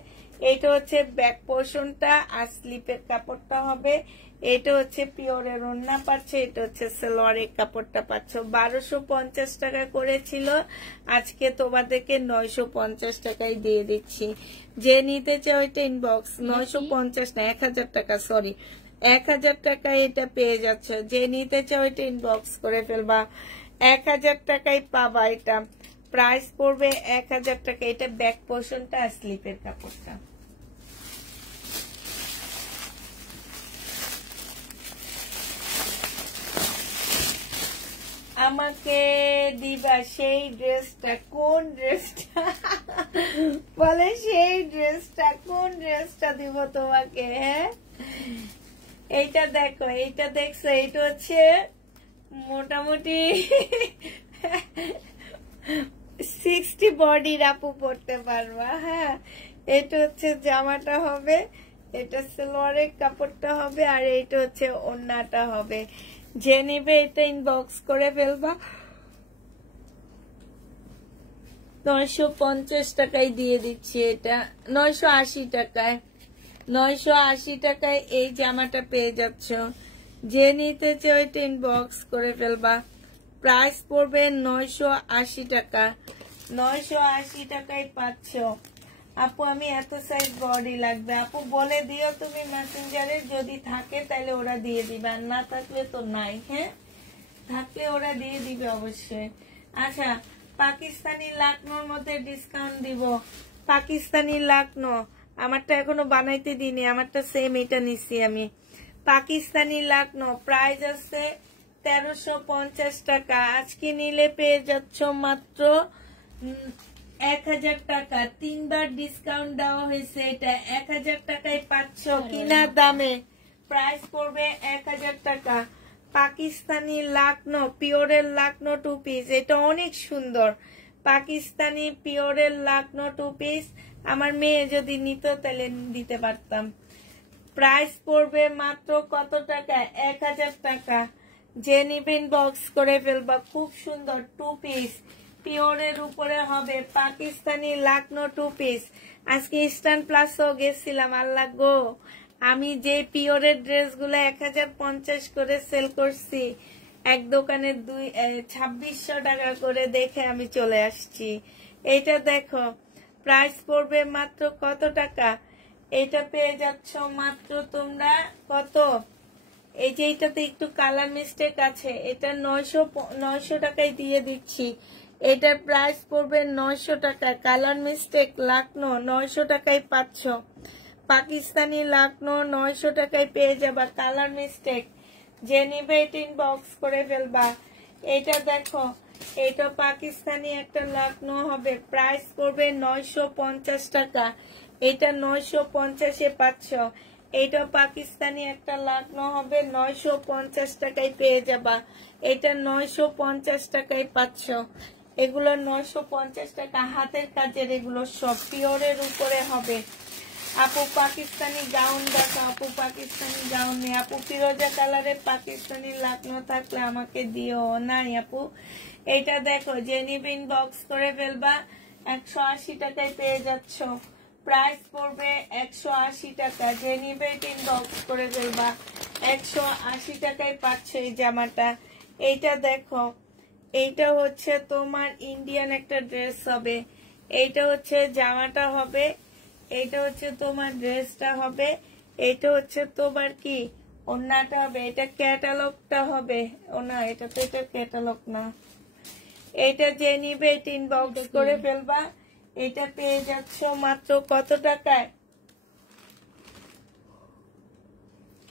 এটা হচ্ছে ব্যাক পোর্শনটা, আর স্লিপের কাপড়টা হবে। এটা হচ্ছে পিওরের ওড়না পাচ্ছে, এটা হচ্ছে সালোয়ারের কাপড়টা পাচ্ছ। 1250 টাকা করেছিল, আজকে তোমাদেরকে 950 টাকায় দিয়ে দিচ্ছি। যে নিতে চাও এটা ইনবক্স। 950 না, 1000 টাকা, সরি, 1000 টাকায় এটা পেয়ে যাচ্ছে। যে নিতে চাও এটা ইনবক্স করে ফেলবা। 1000 টাকায় পাবা এটা। প্রাইস পড়বে 1000 টাকা। এটা ব্যাক পোর্শনটা আর স্লিপের কাপড়টা। আমাকে দিবা সেই ড্রেসটা। কোন ড্রেসটা বলে? সেই ড্রেসটা, কোন ড্রেসটা দিব তোমাকে? হ্যাঁ, এইটা দেখো, এইটা দেখছো, এইটা হচ্ছে মোটামুটি 60 বডির আপু পড়তে পারবা। হ্যাঁ, এটা হচ্ছে জামাটা হবে, এটা সালোয়ারের কাপড়টা হবে, আর এইটা হচ্ছে ওড়নাটা হবে। যে নিবে এটা ইনবক্স করে ফেলবা। 950 টাকায় দিয়ে দিচ্ছি এটা, 980 টাকায়। 980 টাকায় এই জামাটা পেয়ে যাচ্ছ। যে নিতে চাও এটা ইনবক্স করে ফেলবা। প্রাইস পড়বে 980 টাকা। 980 টাকায় পাচ্ছ। আপু আমি এত সাইজ বডি লাগবে, আপু বলে দিও তুমি মেসেঞ্জারে, যদি থাকে তাহলে ওরা দিয়ে দিবে, আর না থাকলে তো নাই। হ্যাঁ, থাকলে ওরা দিয়ে দিবে অবশ্যই। আচ্ছা, পাকিস্তানি লাকনোর মধ্যে ডিসকাউন্ট দিব। পাকিস্তানি লাকনো আমারটা এখনো বানাইতে দিইনি, আমারটা সেম এটা নিছি আমি। পাকিস্তানি লাকনো প্রাইস আছে 1350 টাকা। আজকে নিলে পেয়ে যাচ্ছ মাত্র 1000 টাকা। 3 বার ডিসকাউন্ট দেওয়া হয়েছে, এটা 1000 টাকায় পাচ্ছ কিনা দামে। প্রাইস পড়বে 1000 টাকা। পাকিস্তানি লাকনো, পিওরের লাকনো 2 পিস, এটা অনেক সুন্দর। পাকিস্তানি পিওরের লাকনো 2 পিস, আমার মেয়ে যদি নিত তাহলে দিতে পারতাম। প্রাইস পড়বে মাত্র কত টাকা? 1000 টাকা। যে নিবেন বক্স করে ফেলবা। খুব সুন্দর 2 পিস, পিওরের উপরে হবে। পাকিস্তানি লাকনো 2 পিস। আজকে ইস্টার্ন প্লাসও গেছিলাম, আল্লাহ গো, আমি যে পিওরের ড্রেসগুলো 1050 করে সেল করছি, এক দোকানে 2600 টাকা করে দেখে আমি চলে আসছি। এইটা দেখো, প্রাইস পড়বে মাত্র কত টাকা? এটা পেয়ে যাচ্ছ মাত্র তোমরা কত? এই যে এটাতে একটু কালার মিস্টেক আছে, এটা 900 টাকায় দিয়ে দিচ্ছি। এটার প্রাইস পড়বে 900 টাকা। কালার মিস্টেক লাকনো 900 টাকায় পাচ্ছ। পাকিস্তানি লাকনো 900 টাকায় পেয়ে যাবা। কালার মিস্টেক, যে নিবে এটা ইনবক্স করে ফেলবা। এটা দেখো, এটা পাকিস্তানি একটা লাকনো হবে, প্রাইস পড়বে 950 টাকা। এটা 950-এ পাচ্ছ। এটা পাকিস্তানি একটা লাকনো হবে, 950 টাকায় পেয়ে যাবা। এটা 950 টাকায় পাচ্ছ। এগুলো 950 টাকা, হাতের কাজের, এগুলো সব পিওরের উপরে হবে। আপু পাকিস্তানি গাউন দেখো, আপু পাকিস্তানি গাউন নেই। আপু ফিরোজা কালারের পাকিস্তানি লাকনো থাকলে আমাকে দিও। নাই আপু, এটা দেখো, যে নিবে ইনবক্স করে ফেলবা। 180 টাকায় পেয়ে যাচ্ছ। প্রাইস পড়বে 180 টাকা। যে নিবে ইনবক্স করে ফেলবা। 180 টাকায় পাচ্ছ এই জামাটা। এইটা দেখো, এইটা হচ্ছে তোমার ইন্ডিয়ান একটা ড্রেস হবে। এইটা হচ্ছে জামাটা হবে, এইটা হচ্ছে তোমার ড্রেসটা হবে, এইটা হচ্ছে তোমার কি ওড়নাটা হবে। এটা ক্যাটালগটা হবে। ও না, এটা তো এটা ক্যাটালগ না। এটা যে নিবে এটা ইনবক্স করে ফেলবা। এটা পেয়ে যাচ্ছ মাত্র কত টাকায়?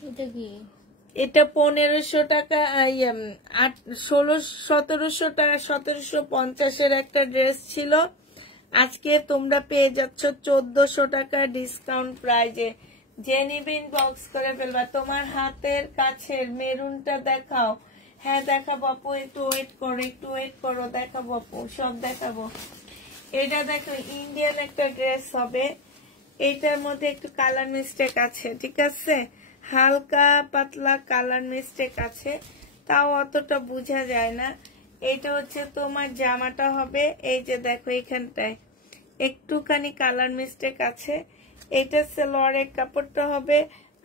এটা কি? এটা 1500 টাকা, 1700 টাকা, 1750-এর একটা ড্রেস ছিল। আজকে তোমরা পেয়ে যাচ্ছ 1400 টাকা ডিসকাউন্ট প্রাইজে। যে নিবে ইনবক্স করে ফেলবা। তোমার হাতের কাছের মেরুনটা দেখাও। হ্যাঁ দেখাবো আপু, একটু ওয়েট করো, একটু ওয়েট করো, দেখাবো আপু, সব দেখাবো। এটা দেখো, ইন্ডিয়ান একটা ড্রেস হবে। এটার মধ্যে একটু কালার মিস্টেক আছে, ঠিক আছে, হালকা পাতলা কালার মিস্টেক আছে, তাও অতটা বোঝা যায় না। এটা হচ্ছে তোমার জামাটা হবে। এই যে দেখো, এখানটায় একটুখানি কালার মিস্টেক আছে। এটা সালোয়ারের কাপড়টা হবে,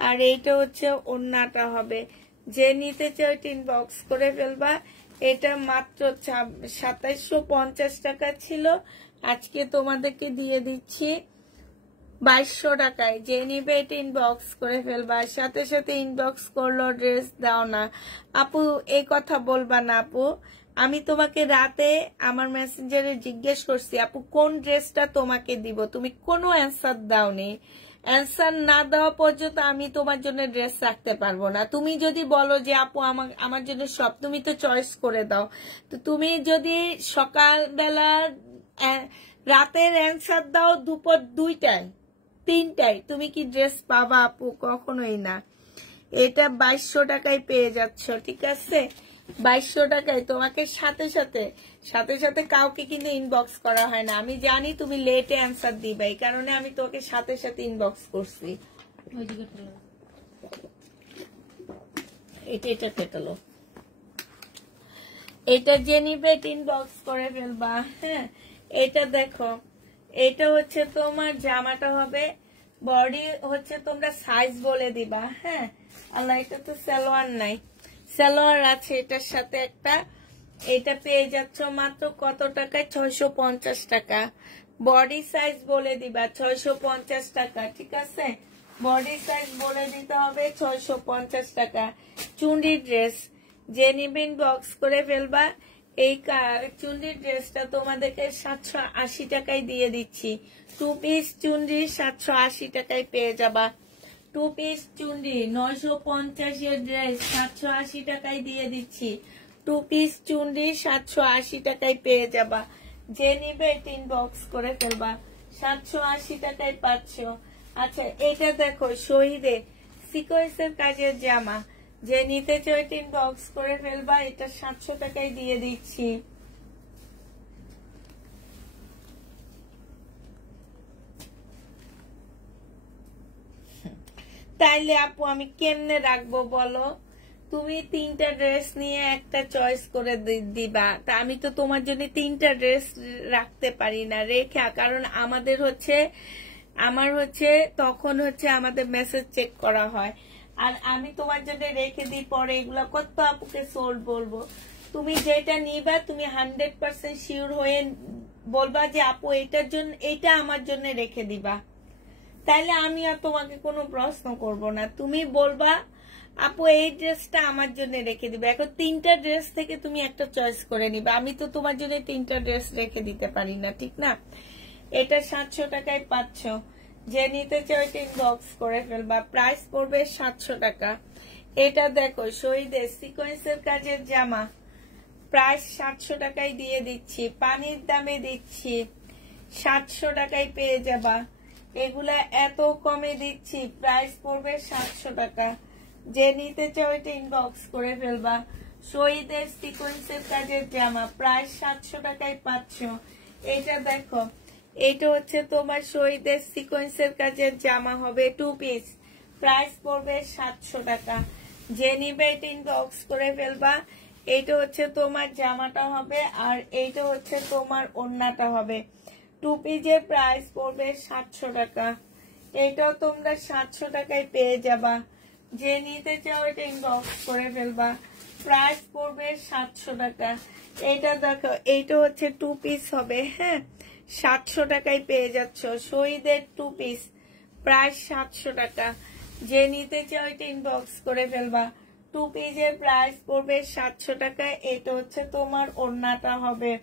আর এইটা হচ্ছে ওড়নাটা হবে। যে নিতে চাও এটা ইনবক্স করে ফেলবা। এটা মাত্র 2750 টাকা ছিল, আজকে তোমাদেরকে দিয়ে দিচ্ছি 2200 টাকায়। যে নিবে এটা ইনবক্স করে ফেলবা। সাথে সাথে ইনবক্স করলো ড্রেস দাও না। আপু এই কথা বলবা না আপু, আমি তোমাকে রাতে আমার মেসেঞ্জারে জিজ্ঞেস করছি আপু কোন ড্রেসটা তোমাকে দিব, তুমি কোনো অ্যান্সার দাওনি। অ্যান্সার না দেওয়া পর্যন্ত আমি তোমার জন্য ড্রেস রাখতে পারবো না। তুমি যদি বলো যে আপু আমার জন্য সব, তুমি তো চয়েস করে দাও। তো তুমি যদি সকালবেলা রাতের অ্যান্সার দাও দুপুর 2টায় 3টায়, তুমি কি ড্রেস পাবা আপু? কখনোই না। এটা 2200 টাকায় পেয়ে যাচ্ছ, ঠিক আছে, 2200 টাকায়। তোমাকে সাথে সাথে কাউকে কিন্তু ইনবক্স করা হয় না। আমি জানি তুমি লেটে অ্যান্সার দিবে, এই কারণে আমি তোকে সাথে সাথে ইনবক্স করছি। এটা কেটালো, এটা যে নিবে ইনবক্স করে ফেলবা। হ্যাঁ, এটা দেখো, এটা হচ্ছে তোমার জামাটা হবে, বডি হচ্ছে তোমরা সাইজ বলে দিবা। হ্যাঁ, আল্লাহ, এটা তো সালোয়ার নাই, সালোয়ার আছে এটার সাথে একটা। এটা পেয়ে যাচ্ছ মাত্র কত টাকায়? 650 টাকা। বডি সাইজ বলে দিবা 650 টাকা, ঠিক আছে? বডি সাইজ বলে দিতে হবে 650 টাকা। চুন্ডি ড্রেস যে নিবেন বক্স করে ফেলবা। এই চুন্ডি ড্রেসটা তোমাদেরকে 780 টাকায় দিয়ে দিচ্ছি। 2 পিস চুন্ডি 780 টাকায় পেয়ে যাবা। 2 পিস চুন্ডি 950 এর ড্রেস 780 টাকায় দিয়ে দিচ্ছি। 2 পিস চুন্ডি 780 টাকায় পেয়ে যাবা। যে নিবে 3 বক্স করে ফেলবা, 780 টাকায় পাচ্ছ। আচ্ছা, এটা দেখো শহীদের সিকোয়েন্সের কাজের জামা, যে নিতে চাও 3 বক্স করে ফেলবা। এটা 700 টাকায় দিয়ে দিচ্ছি। তাইলে আপু আমি কেমনে রাখবো বলো? তুমি 3টা ড্রেস নিয়ে একটা চয়েস করে দিবা, তা আমি তো তোমার জন্য 3টা ড্রেস রাখতে পারি না রেখা, কারণ আমাদের আমার তখন আমাদের মেসেজ চেক করা হয়। আর আমি তোমার জন্য রেখে দিই, পরে এগুলা কত আপুকে সোল্ড বলবো। তুমি যেটা নিবা তুমি 100% শিওর হয়ে বলবা যে আপু এটার জন্য, এটা আমার জন্য রেখে দিবা। তাইলে আমি আর তোমাকে কোনো প্রশ্ন করব না, তুমি বলবা আপু এই ড্রেসটা আমার জন্য রেখে দিবে। এখন 3টা ড্রেস থেকে তুমি একটা চয়েস করে নিবা, আমি তো তোমার জন্য 3টা ড্রেস রেখে দিতে পারি না, ঠিক না? এটা 700 টাকায় পাচ্ছ। যে নিতে চাও 3 বক্স করে ফেলবা। প্রাইস পড়বে 700 টাকা। এটা দেখো শহীদের সিকোয়েন্সের কাজের জামা, প্রাইস 700 টাকায় দিয়ে দিচ্ছি। পানির দামে দিচ্ছি, 700 টাকায় পেয়ে যাবা। এগুলা এত কমে দিচ্ছি, প্রাইস পড়বে 700 টাকা। যে নিতে চাও এটা ইনবক্স করে ফেলবা। শহীদের সিকোয়েন্সের কাজের জামা, প্রাইস 700 টাকায় পাচ্ছ। এটা দেখো, এটা হচ্ছে তোমার শহীদের সিকোয়েন্সের কাজের জামা, হবে 2 পিস, প্রাইস পড়বে 700 টাকা। যে নিবে এটা ইনবক্স করে ফেলবা। এইটা হচ্ছে তোমার জামাটা হবে, আর এইটা হচ্ছে তোমার ওড়নাটা হবে। 2 পিসের প্রাইস পড়বে 700 টাকা। এটাও তোমরা 700 টাকায় পেয়ে যাবা। যে নিতে চাও এটা ইনবক্স করে ফেলবা। প্রাইস পড়বে 700 টাকা। এটা দেখো, এইটা হচ্ছে 2 পিস হবে। হ্যাঁ, 700 টাকায় পেয়ে যাচ্ছ। শহীদের 2 পিস, প্রাইস 700 টাকা। যে নিতে চাও এটা ইনবক্স করে ফেলবা। 2 পিসের প্রাইস পড়বে 700 টাকা। এটা হচ্ছে তোমার ওড়নাটা হবে,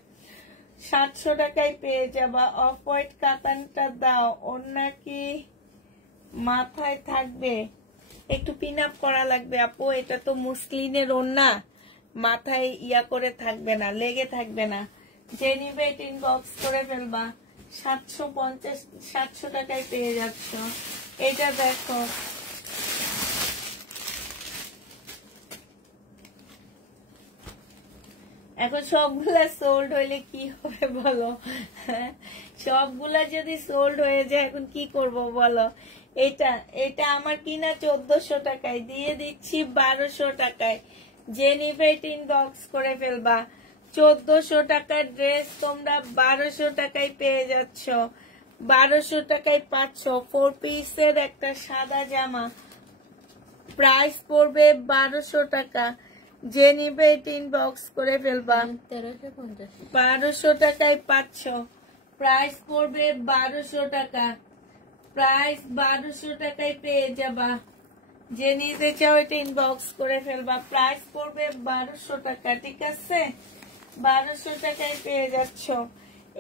700 টাকায় পেয়ে যাবা। অফ হোয়াইট কাতানটা দাও। ওড়না কি মাথায় থাকবে? একটু পিন আপ করা লাগবে আপু, এটা তো মুসলিনের ওড়না, মাথায় ইয়া করে থাকবে না, লেগে থাকবে না। যে নিবে এটা ইনবক্স করে ফেলবা। 700 টাকায় পেয়ে যাচ্ছ। এটা দেখো, এখন সবগুলা সোল্ড হইলে কি হবে বলো? সবগুলা যদি সোল্ড হয়ে যায় এখন কি করব বলো? এটা আমার কিনা 1400 টাকায়, দিয়ে দিচ্ছি 1200 টাকায়। যে নিবে ইনবক্স করে ফেলবা। 1400 টাকার ড্রেস তোমরা 1200 টাকায় পেয়ে যাচ্ছ। 1200 টাকায় পাচ্ছ 4 পিসের একটা সাদা জামা, প্রাইস পড়বে 1200 টাকা। যে নিবে ইনবক্স করে ফেলবা। 1200 টাকায় পাচ্ছ, প্রাইস পড়বে 1200 টাকা। প্রাইস 1200 টাকায় পেয়ে যাবা। যে নিতে চাও এটা ইনবক্স করে ফেলবা। প্রাইস পড়বে 1200 টাকা, ঠিক আছে? 1200 টাকায় পেয়ে যাচ্ছ।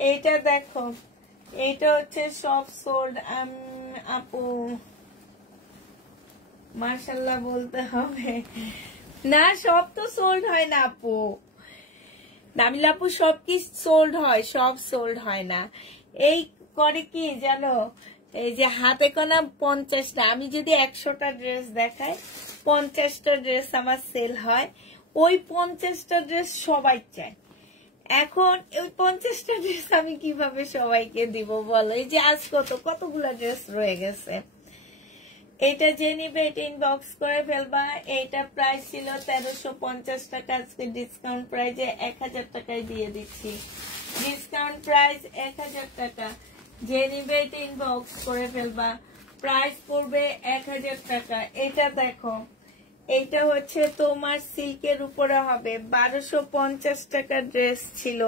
এইটা দেখো, এইটা হচ্ছে সব সোল্ড। আপু মাশাআল্লাহ বলতে হবে না, সব তো সোল্ড হয় না আপু। নামিলা আপু সব কি সোল্ড হয়? সব সোল্ড হয় না। এই করে কি জানো, এই যে হাতে কোনা 50টা, আমি যদি 100টা ড্রেস দেখাই, 50টা ড্রেস আমার সেল হয়। ওই 50টা ড্রেস সবাই চায়। এখন ওই 50টা ড্রেস আমি কিভাবে সবাইকে দিব বলো? এই যে আজ কতগুলা ড্রেস রয়ে গেছে। এটা যে নিবে এটা ইনবক্স করে ফেলবা। এইটা প্রাইস ছিল 1350 টাকা, আজকে ডিসকাউন্ট প্রাইসে 1000 টাকায় দিয়ে দিচ্ছি। ডিসকাউন্ট প্রাইস 1000 টাকা। যে নিবে এটা ইনবক্স করে ফেলবা। প্রাইস পড়বে 1000 টাকা। এটা দেখো, এইটা হচ্ছে তোমার সিল্কের উপরে হবে, 1250 টাকার ড্রেস ছিল,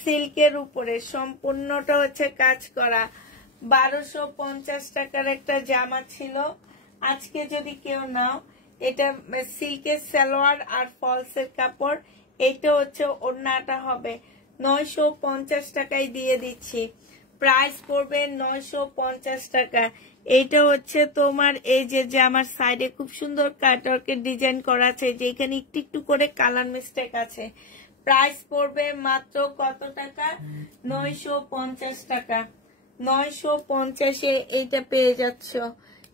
সিল্কের উপরে সম্পূর্ণটা হচ্ছে কাজ করা, 1250 টাকার একটা জামা ছিল। আজকে যদি কেউ নাও, এটা সিল্কের সালোয়ার আর ফলসের কাপড়, এইটা হচ্ছে ওড়নাটা হবে, 950 টাকায় দিয়ে দিচ্ছি। প্রাইস পড়বে 950 টাকা। এইটা হচ্ছে তোমার এই যে জামার সাইডে খুব সুন্দর কাটওয়ার্কের ডিজাইন করা আছে, যে এখানে একটু একটু করে কালার মিস্টেক আছে। প্রাইস পড়বে মাত্র কত টাকা? 950 টাকা। 950-এ এইটা পেয়ে যাচ্ছ।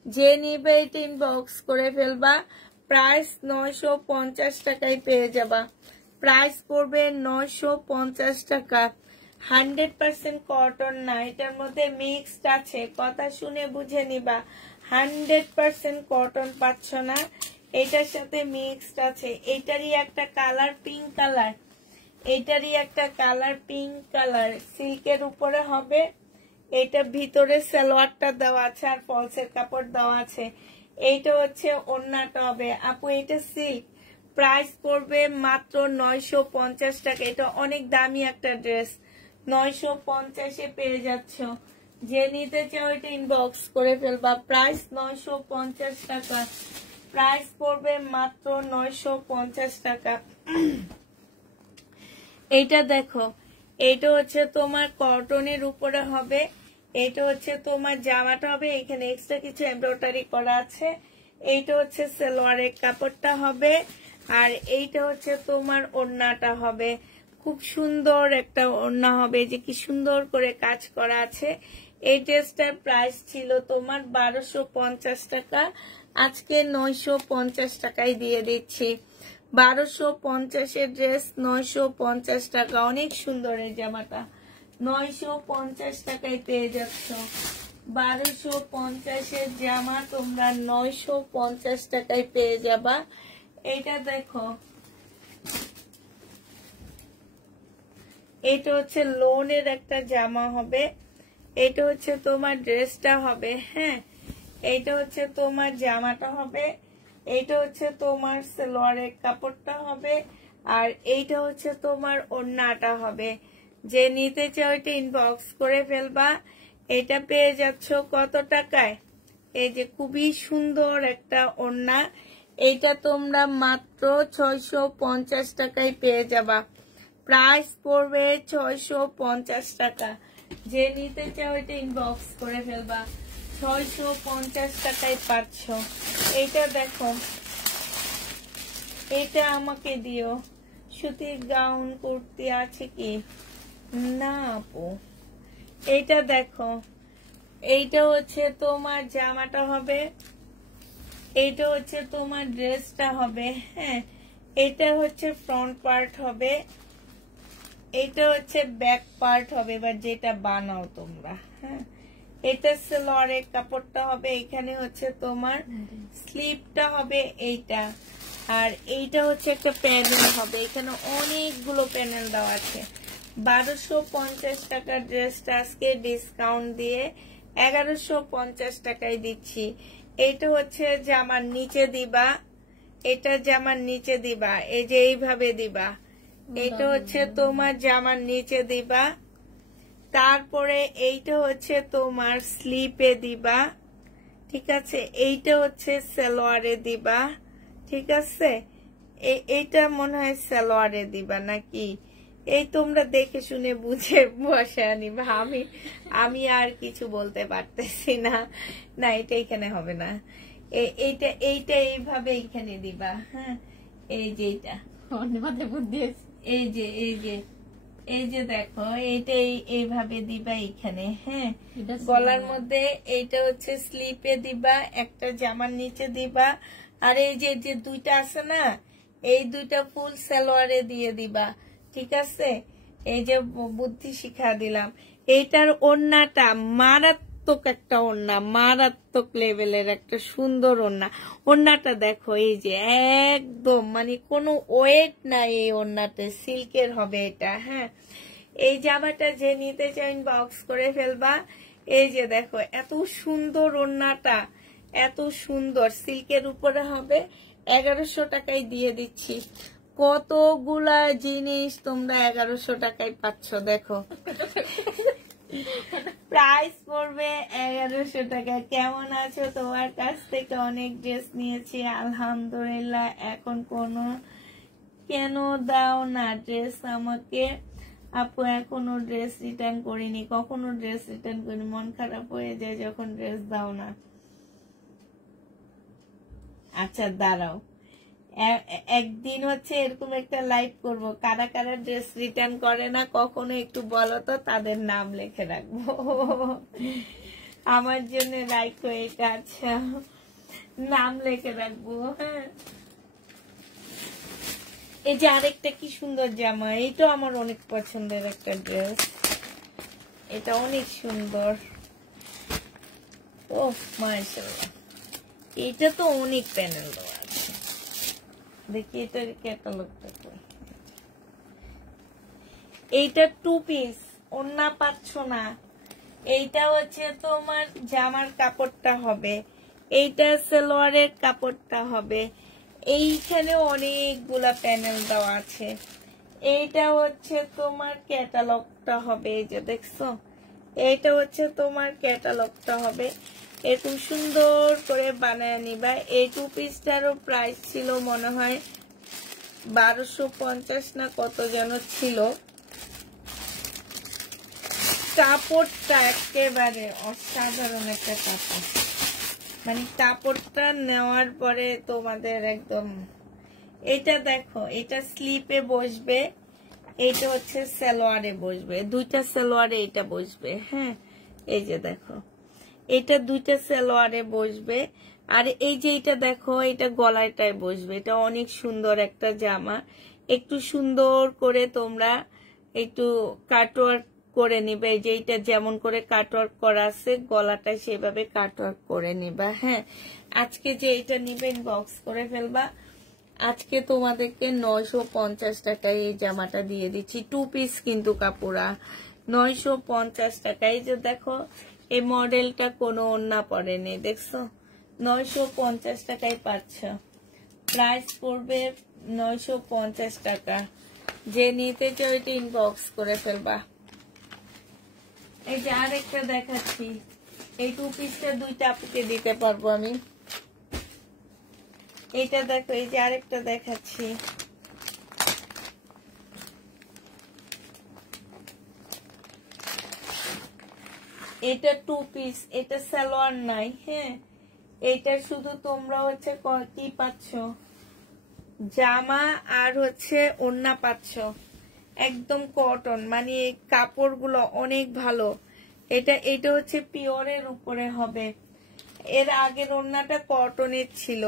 যে নিবে এটা ইনবক্স করে ফেলবা, প্রাইস 950 টাকায় পেয়ে যাবা। প্রাইস পড়বে 950 টাকা। 100% কটন না, এটার মধ্যে মিক্সড আছে, কথা শুনে বুঝে নিবা। 100% কটন পাচ্ছ না, এটার সাথে মিক্সড আছে। এটারই একটা কালার পিঙ্ক কালার, এটারই একটা কালার পিঙ্ক কালার, সিল্কের উপরে হবে। এটা ভিতরে সালোয়ারটা দেওয়া আছে আর ফলসের কাপড় দেওয়া আছে। এইটা হচ্ছে ওড়নাটা হবে। আপু এটা সিল্ক, প্রাইস পড়বে মাত্র 950 টাকা। এটা অনেক দামি একটা ড্রেস, 950-এ পেয়ে যাচ্ছ। যে নিতে চাও এটা ইনবক্স করে ফেলবা। প্রাইস 950 টাকা। প্রাইস পড়বে মাত্র 950 টাকা। এইটা দেখো, এইটা হচ্ছে তোমার কটনের উপরে হবে। এইটা হচ্ছে তোমার জামাটা হবে, এখানে এক্সট্রা কিছু এমব্রয়ডারি করা আছে। এইটা হচ্ছে সালোয়ারের কাপড়টা হবে, আর এইটা হচ্ছে তোমার ওড়নাটা হবে। খুব সুন্দর একটা ওড়না হবে, যে কি সুন্দর করে কাজ করা আছে। এই ড্রেসটার প্রাইস ছিল তোমার 1250 টাকা, আজকে 950 টাকায় দিয়ে দিচ্ছি। 1250-এর ড্রেস 950 টাকা, অনেক সুন্দর এই জামাটা। 950 টাকায় পেয়ে যাচ্ছ। 1250-এর জামা তোমরা 950 টাকায় পেয়ে যাবা। এটা দেখো, এটা হচ্ছে লোনের একটা জামা হবে। এটা হচ্ছে তোমার ড্রেসটা হবে, হ্যাঁ। এইটা হচ্ছে তোমার জামাটা হবে, এইটা হচ্ছে তোমার সালোয়ারের কাপড়টা হবে, আর এইটা হচ্ছে তোমার ওড়নাটা হবে। যে নিতে চাও এটা ইনবক্স করে ফেলবা। এটা পেয়ে যাচ্ছ কত টাকায়? এই যে খুবই সুন্দর একটা ওড়না, এইটা তোমরা মাত্র 650 টাকায় পেয়ে যাবা। প্রাইস পড়বে 650 টাকা। যে নিতে চাও এটা ইনবক্স করে ফেলবা। 650 টাকায় পাচ্ছ। এইটা দেখো, এটা আমাকে দিও। সুতির গাউন কুর্তি আছে কি? না আপু। এইটা দেখো, এইটা হচ্ছে তোমার জামাটা হবে, এইটা হচ্ছে তোমার ড্রেসটা হবে, হ্যাঁ। এটা হচ্ছে ফ্রন্ট পার্ট হবে, এটা হচ্ছে ব্যাক পার্ট হবে, বা যেটা বানাও তোমরা, হ্যাঁ। এটা সালোয়ারের কাপড়টা হবে, এখানে হচ্ছে তোমার স্লিপটা হবে এইটা, আর এইটা হচ্ছে একটা প্যানেল হবে, এখানে অনেকগুলো প্যানেল দেওয়া আছে। 1250 টাকার ড্রেসটা আজকে ডিসকাউন্ট দিয়ে 1150 টাকায় দিচ্ছি। এইটা হচ্ছে জামার নিচে দিবা, এটা জামার নিচে দিবা, এই যে এইভাবে দিবা। এটা হচ্ছে তোমার জামার নিচে দিবা, তারপরে এইটা হচ্ছে তোমার স্লিপে দিবা, ঠিক আছে। এইটা হচ্ছে সালোয়ারে দিবা, ঠিক আছে। এইটা মনে হয় সালোয়ারে দিবা নাকি, এই তোমরা দেখে শুনে বুঝে বসায় নিবা। আমি আর কিছু বলতে পারতেছি না। না, এটা এখানে হবে না, এইটা এইভাবে এইখানে দিবা, হ্যাঁ। এই যে এইটা এই যে দেখো, এইটা এইভাবে দিবা এইখানে, হ্যাঁ। গলার মধ্যে এইটা হচ্ছে স্লিপে দিবা, একটা জামার নিচে দিবা, আর এই যে দুইটা আছে না, এই দুইটা ফুল সালোয়ারে দিয়ে দিবা, ঠিক আছে। এই যে বুদ্ধি শিখা দিলাম। এইটার ওড়নাটা মারাত্মক একটা ওড়না, মারাত্মক লেভেলের একটা সুন্দর ওড়না। ওড়নাটা দেখো, এই যে একদম মানে কোনো ওয়েট নাই এই ওড়নাতে, সিল্কের হবে এটা, হ্যাঁ। এই জামাটা যে নিতে চাই ইনবক্স করে ফেলবা। এই যে দেখো এত সুন্দর ওড়নাটা, এত সুন্দর সিল্কের উপরে হবে। 1100 টাকায় দিয়ে দিচ্ছি। কতগুলা জিনিস তোমরা 1100 টাকায় পাচ্ছ। দেখো প্রাইস পড়বে 1100 টাকা। কেমন আছো? তোমার কাছ থেকে অনেক ড্রেস নিয়েছি আলহামদুলিল্লাহ। এখন কেন দাও না ড্রেস আমাকে? আপু এখনো ড্রেস রিটার্ন করিনি। কখনো ড্রেস রিটার্ন করিনি, মন খারাপ হয়ে যায় যখন ড্রেস দাও না। আচ্ছা দাঁড়াও, একদিন হচ্ছে এরকম একটা লাইভ করব, কারা কারা ড্রেস রিটার্ন করে না কখনো একটু বলো তো, তাদের নাম লিখে রাখবো। আমার জন্য রাখো এটা। আচ্ছা নাম লিখে রাখবো। হ্যাঁ এই যে আরেকটা কি সুন্দর জামা, এইটাও আমার অনেক পছন্দের একটা ড্রেস। এটা অনেক সুন্দর। ও মাশাআল্লাহ, এটা তো অনেক প্যানেল দেওয়া আছে। দেখি এটার ক্যাটালগটা কই। এইটা 2 পিস, ওড়না পাচ্ছ না। এইটা হচ্ছে তোমার জামার কাপড়টা হবে, এইটা সালোয়ারের কাপড়টা হবে। এইখানে অনেকগুলা প্যানেল দেওয়া আছে। এইটা হচ্ছে তোমার ক্যাটালগটা হবে। এই যে দেখছো, এইটা হচ্ছে তোমার ক্যাটালগটা হবে। এরকম সুন্দর করে বানায় নিবা। এই 2 পিসটারও প্রাইস ছিল মনে হয় 1250 না কত যেন ছিল। কাপড়টা একেবারে অসাধারণ একটা কাপড়, মানে কাপড়টা নেওয়ার পরে তোমাদের একদম। এটা দেখো, এটা স্লিপে বসবে, এটা হচ্ছে সালোয়ারে বসবে, দুইটা সালোয়ারে এটা বসবে। হ্যাঁ এই যে দেখো, এটা দুইটা সালোয়ারে বসবে। আর এই যে এটা দেখো, এটা গলাটায় বসবে। এটা অনেক সুন্দর একটা জামা। একটু সুন্দর করে তোমরা একটু কাটওয়ার্ক করে নিবে। এই যে এটা যেমন করে কাটওয়ার্ক করা আছে, গলাটা সেভাবে কাটওয়ার্ক করে নিবা। হ্যাঁ আজকে যে এটা নিবে ইনবক্স করে ফেলবা। আজকে তোমাদেরকে 950 টাকায় এই জামাটা দিয়ে দিচ্ছি। 2 পিস কিন্তু কাপড়া 950 টাকায়। যে দেখো এই মডেলটা কোনো ওড়না পড়েনি, দেখছো? 950 টাকায় পাচ্ছ। প্রাইস পড়বে 950 টাকা। যে নিতে চাও এটা ইনবক্স করে ফেলবা। এই যে আরেকটা দেখাচ্ছি, এই 2 পিসটা দুইটা আপুকে দিতে পারবো আমি। এটা দেখো, এই যে আরেকটা দেখাচ্ছি। এটা 2 পিস, এটা সালোয়ার নাই। হ্যাঁ এটা শুধু তোমরা হচ্ছে কি পাচ্ছ, জামা আর হচ্ছে ওড়না পাচ্ছ। একদম কটন, মানে কাপড়গুলো অনেক ভালো। এটা হচ্ছে পিওরের উপরে হবে। এর আগের ওড়নাটা কটনের ছিল,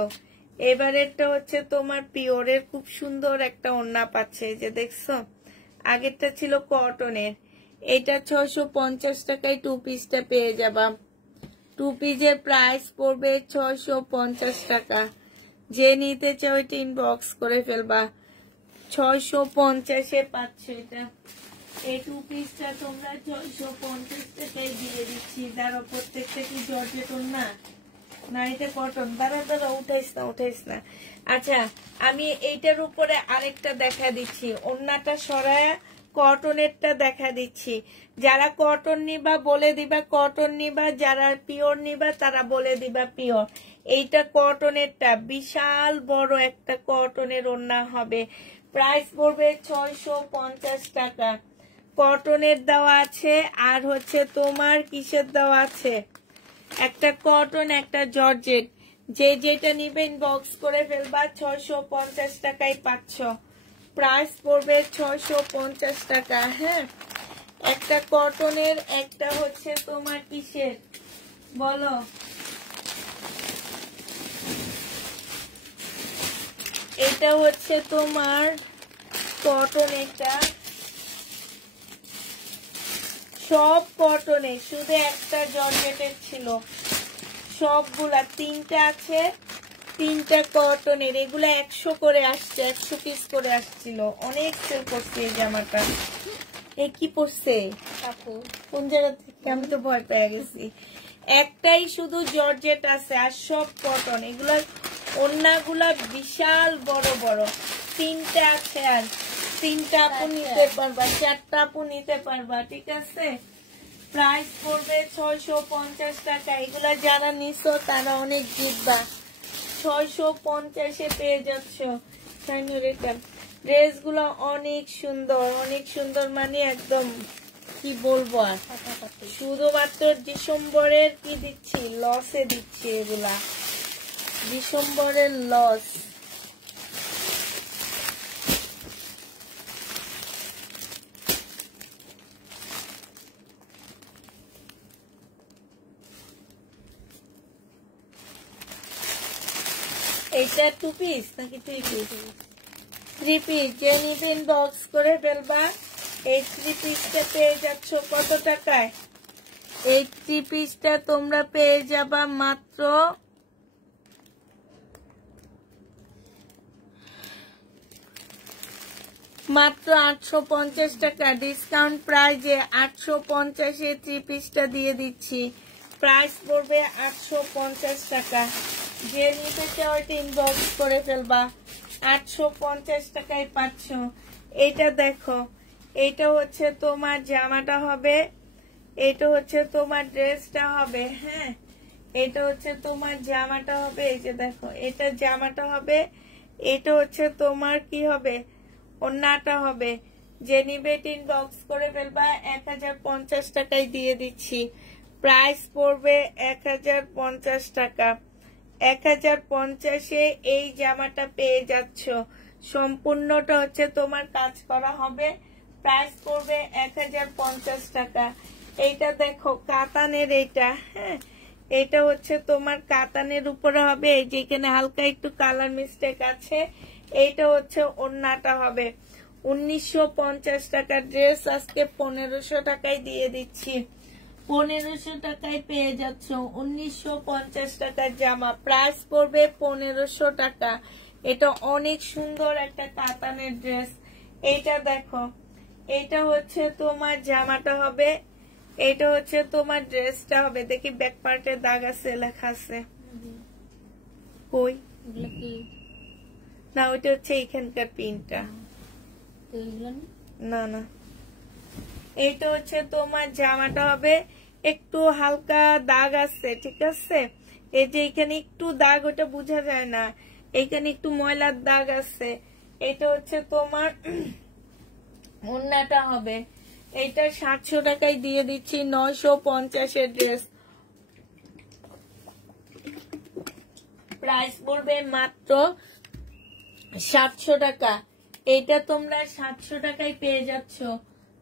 এবারেরটা হচ্ছে তোমার পিওরের। খুব সুন্দর একটা ওড়না পাচ্ছে। এই যে দেখছো, আগেরটা ছিল কটনের। এটা 650 টাকায় 2 পিসটা পেয়ে যাবা। 2 পিসের প্রাইস পড়বে 650 টাকা। যে নিতে চাও এটা ইনবক্স করে ফেলবা। 650-এ পাচ্ছ এটা। এই 2 পিসটা তোমরা 650 টাকায় দিয়ে দিচ্ছি। দাঁড়ো, প্রত্যেকটা কি জর্জেট ওড়না না এটা কটন? দাঁড়া উঠাইস না। আচ্ছা আমি এইটার উপরে আরেকটা দেখা দিচ্ছি। ওড়নাটা সরায়া কটনেরটা দেখা দিচ্ছি। যারা কটন নিবা বলে দিবা কটন নিবা, যারা পিওর নিবা তারা বলে দিবা পিওর। এইটা কটনেরটা, বিশাল বড় একটা কটনের ওড়না হবে। প্রাইস পড়বে 650 টাকা। কটনের দেওয়া আছে, আর হচ্ছে তোমার কিসের দেওয়া আছে, একটা কটন একটা জর্জেট। যে যেটা নিবে ইনবক্স করে ফেলবা। 650 টাকায় পাচ্ছ। প্রাইস পড়বে 650 টাকা। হ্যাঁ একটা কটনের, একটা হচ্ছে তোমার কিসের বলো, এটা হচ্ছে তোমার কটন। একটা সব কটনে, শুধু একটা জর্জেটের ছিল। সবগুলা 3টা আছে, 3টা কটনের। এগুলা 100 করে আসছে, 100 পিস করে আসছিল। অনেক সেল করছে এই জামাটা। এ কি পড়ছে কাপড় কোন জায়গা থেকে? আমি তো ভয় পেয়ে গেছি। একটাই শুধু জর্জেট আছে আর সব কটন। এগুলার ওড়নাগুলা বিশাল বড় বড়। 3টা আছে আর 3টা আপু নিতে পারবা, 4টা আপু নিতে পারবা, ঠিক আছে? প্রাইস পড়বে 650 টাকা। এগুলা যারা নিছো তারা অনেক জিতবা। 650-এ পেয়ে যাচ্ছ। ড্রেস গুলো অনেক সুন্দর মানে একদম কি বলবো আর। শুধুমাত্র ডিসেম্বরের কি দিচ্ছি, লসে দিচ্ছি এগুলা, ডিসেম্বরের লস। এইটা 2 পিস নাকি 3 পিস? 3 পিস। যে নিবেন বক্স করে ফেলবা। এই 3 পিসটা পেয়ে যাচ্ছ কত টাকায়? এই 3 পিসটা তোমরা পেয়ে যাবা মাত্র মাত্র 850 টাকা। ডিসকাউন্ট প্রাইজে 850-এ 3 পিসটা দিয়ে দিচ্ছি। প্রাইস পড়বে 850 টাকা। যে নিতে চাও ইনবক্স করে ফেলবা। 850 টাকায় পাচ্ছ। এটা দেখো, এটা হচ্ছে তোমার জামাটা হবে, এটা হচ্ছে তোমার ড্রেসটা হবে। হ্যাঁ, এটা হচ্ছে তোমার জামাটা হবে। এই যে দেখো, এটা জামাটা হবে, এটা হচ্ছে তোমার কি হবে, ওড়নাটা হবে। যে নিবে ইনবক্স করে ফেলবা। 1050 টাকায় দিয়ে দিচ্ছি। প্রাইস পড়বে 1050 টাকা। 1050-এ এই জামাটা পেয়ে যাচ্ছ। সম্পূর্ণটা হচ্ছে তোমার কাজ করা হবে। প্রাইস পড়বে 1050 টাকা। এইটা দেখো কাতানের, এইটা হ্যাঁ, এটা হচ্ছে তোমার কাতানের উপরে হবে। এই যে এখানে হালকা একটু কালার মিস্টেক আছে। এইটা হচ্ছে ওড়নাটা হবে। 1950 টাকার ড্রেস আজকে 1500 টাকায় দিয়ে দিচ্ছি। 1500 টাকায় পেয়ে যাচ্ছ 1950 টাকার জামা। প্রাইস পড়বে 1500 টাকা। এটা অনেক সুন্দর একটা কাতানের ড্রেস। এইটা দেখো, এটা হচ্ছে তোমার জামাটা হবে, এটা হচ্ছে তোমার ড্রেসটা হবে। দেখি ব্যাক পার্টে দাগ আছে, লেখা আছে কই? না, ওইটা হচ্ছে এখানকার পিনটা। না না, এইটা হচ্ছে তোমার জামাটা হবে। একটু হালকা দাগ আছে, ঠিক আছে? এই যে এখানে একটু দাগ, ওটা বোঝা যায় না, এখানে একটু ময়লার দাগ আছে। এটা হচ্ছে তোমার ওড়নাটা হবে। এইটা 700 টাকায় দিয়ে দিচ্ছি। 950-এর ড্রেস। প্রাইস পড়বে মাত্র 700 টাকা। এইটা তোমরা 700 টাকায় পেয়ে যাচ্ছ।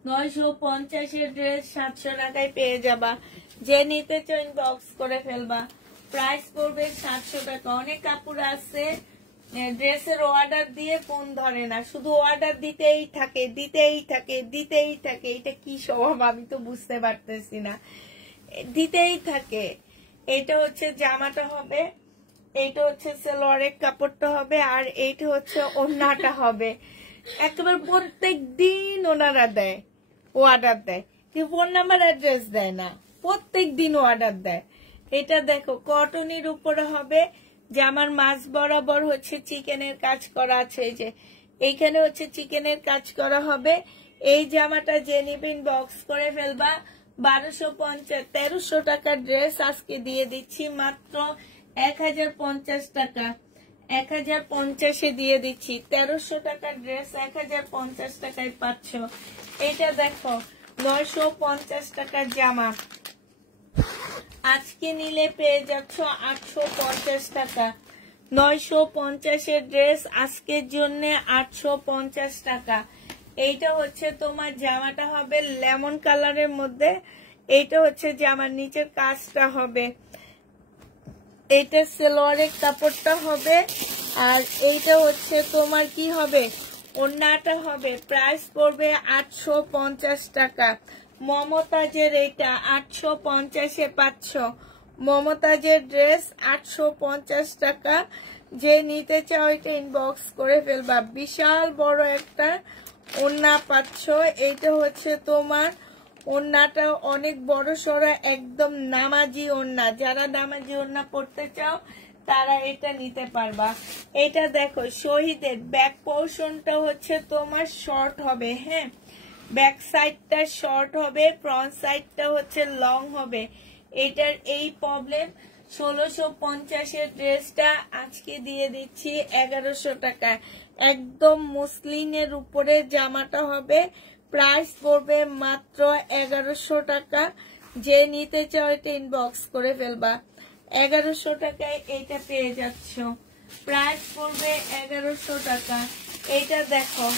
950-এর ড্রেস 700 টাকায় পেয়ে যাবা। যে নিতে চাও ইনবক্স করে ফেলবা। প্রাইস পড়বে 700 টাকা। অনেক কাপড় আছে ড্রেসের অর্ডার দিয়ে ফোন ধরে না, শুধু অর্ডার দিতেই থাকে। এটা কি স্বভাব আমি তো বুঝতে পারতেছি না, দিতেই থাকে। এটা হচ্ছে জামাটা হবে, এইটা হচ্ছে সালোয়ারের কাপড়টা হবে, আর এইটা হচ্ছে ওড়নাটা হবে। একেবারে প্রত্যেক দিন ওনারা দেয়, অর্ডার দেয়, ফোন নাম্বার অ্যাড্রেস দেয় না, প্রত্যেক দিন অর্ডার দেয়। এটা দেখো কটনের উপরে হবে। জামার মাছ বরাবর হচ্ছে চিকেনের কাজ করা আছে। এই যে এইখানে হচ্ছে চিকেনের কাজ করা হবে। এই জামাটা যে নিবেন বক্স করে ফেলবা। 1300 টাকার ড্রেস আজকে দিয়ে দিচ্ছি মাত্র 1050 টাকা। 1050-এ দিয়ে দিচ্ছি। 1300 টাকার ড্রেস 1050 টাকায় পাচ্ছ। এটা দেখো 950 টাকার জামা আজকে নিলে পেয়ে যাচ্ছ 850 টাকা। 950-এর ড্রেস আজকের জন্য 850 টাকা। এইটা হচ্ছে তোমার জামাটা হবে লেমন কালারের মধ্যে। এইটা হচ্ছে জামার নিচের কাজটা হবে। এইটা সালোয়ারের কাপড়টা হবে, আর এইটা হচ্ছে তোমার কি হবে, ওড়নাটা হবে। প্রাইস পড়বে 850 টাকা। মমতাজের এইটা 850-এ পাচ্ছ। মমতাজের ড্রেস 850 টাকা। যে নিতে চাও এটা ইনবক্স করে ফেলবা। বিশাল বড় একটা ওড়না পাচ্ছ। এইটা হচ্ছে তোমার ওড়নাটা অনেক বড় সড়া, একদম নামাজি ওড়না। যারা নামাজি ওড়না পড়তে চাও তারা এটা নিতে পারবা। এটা দেখো শহীদের ব্যাক পোর্শনটা হচ্ছে তোমার শর্ট হবে, হ্যাঁ, ব্যাক সাইডটা শর্ট হবে, ফ্রন্ট সাইডটা হচ্ছে লং হবে। এটার এই প্রবলেম। 1650-এর ড্রেসটা আজকে দিয়ে দিচ্ছি 1100 টাকায়। একদম মুসলিনের উপরে জামাটা হবে, প্রাইস পড়বে মাত্র 1100 টাকা। যে নিতে চাও এটা ইনবক্স করে ফেলবা। 1100 টাকায় এইটা পেয়ে যাচ্ছ, প্রাইস পড়বে 1100 টাকা। এইটা দেখো,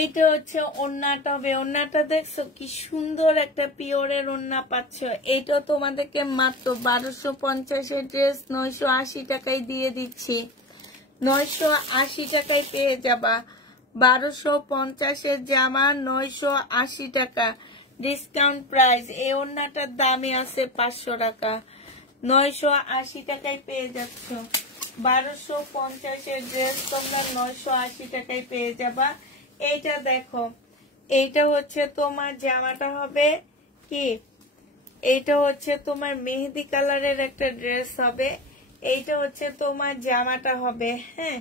এইটা হচ্ছে ওড়নাটা হবে। ওড়নাটা দেখছো কি সুন্দর একটা পিওরের ওড়না পাচ্ছ। এইটা তোমাদেরকে মাত্র 1250-এর ড্রেস 980 টাকায় দিয়ে দিচ্ছি। 980 টাকায় পেয়ে যাবা। 1250-এর জামা 980 টাকা ডিসকাউন্ট প্রাইস। এই ওড়নাটার দামে আছে 500 টাকা। 980 টাকায় পেয়ে যাচ্ছ। 1250-এর ড্রেস তোমরা 980 টাকায় পেয়ে যাবা। এইটা দেখো, এইটা হচ্ছে তোমার জামাটা হবে কি, এইটা হচ্ছে তোমার মেহেদি কালারের একটা ড্রেস হবে। এইটা হচ্ছে তোমার জামাটা হবে, হ্যাঁ।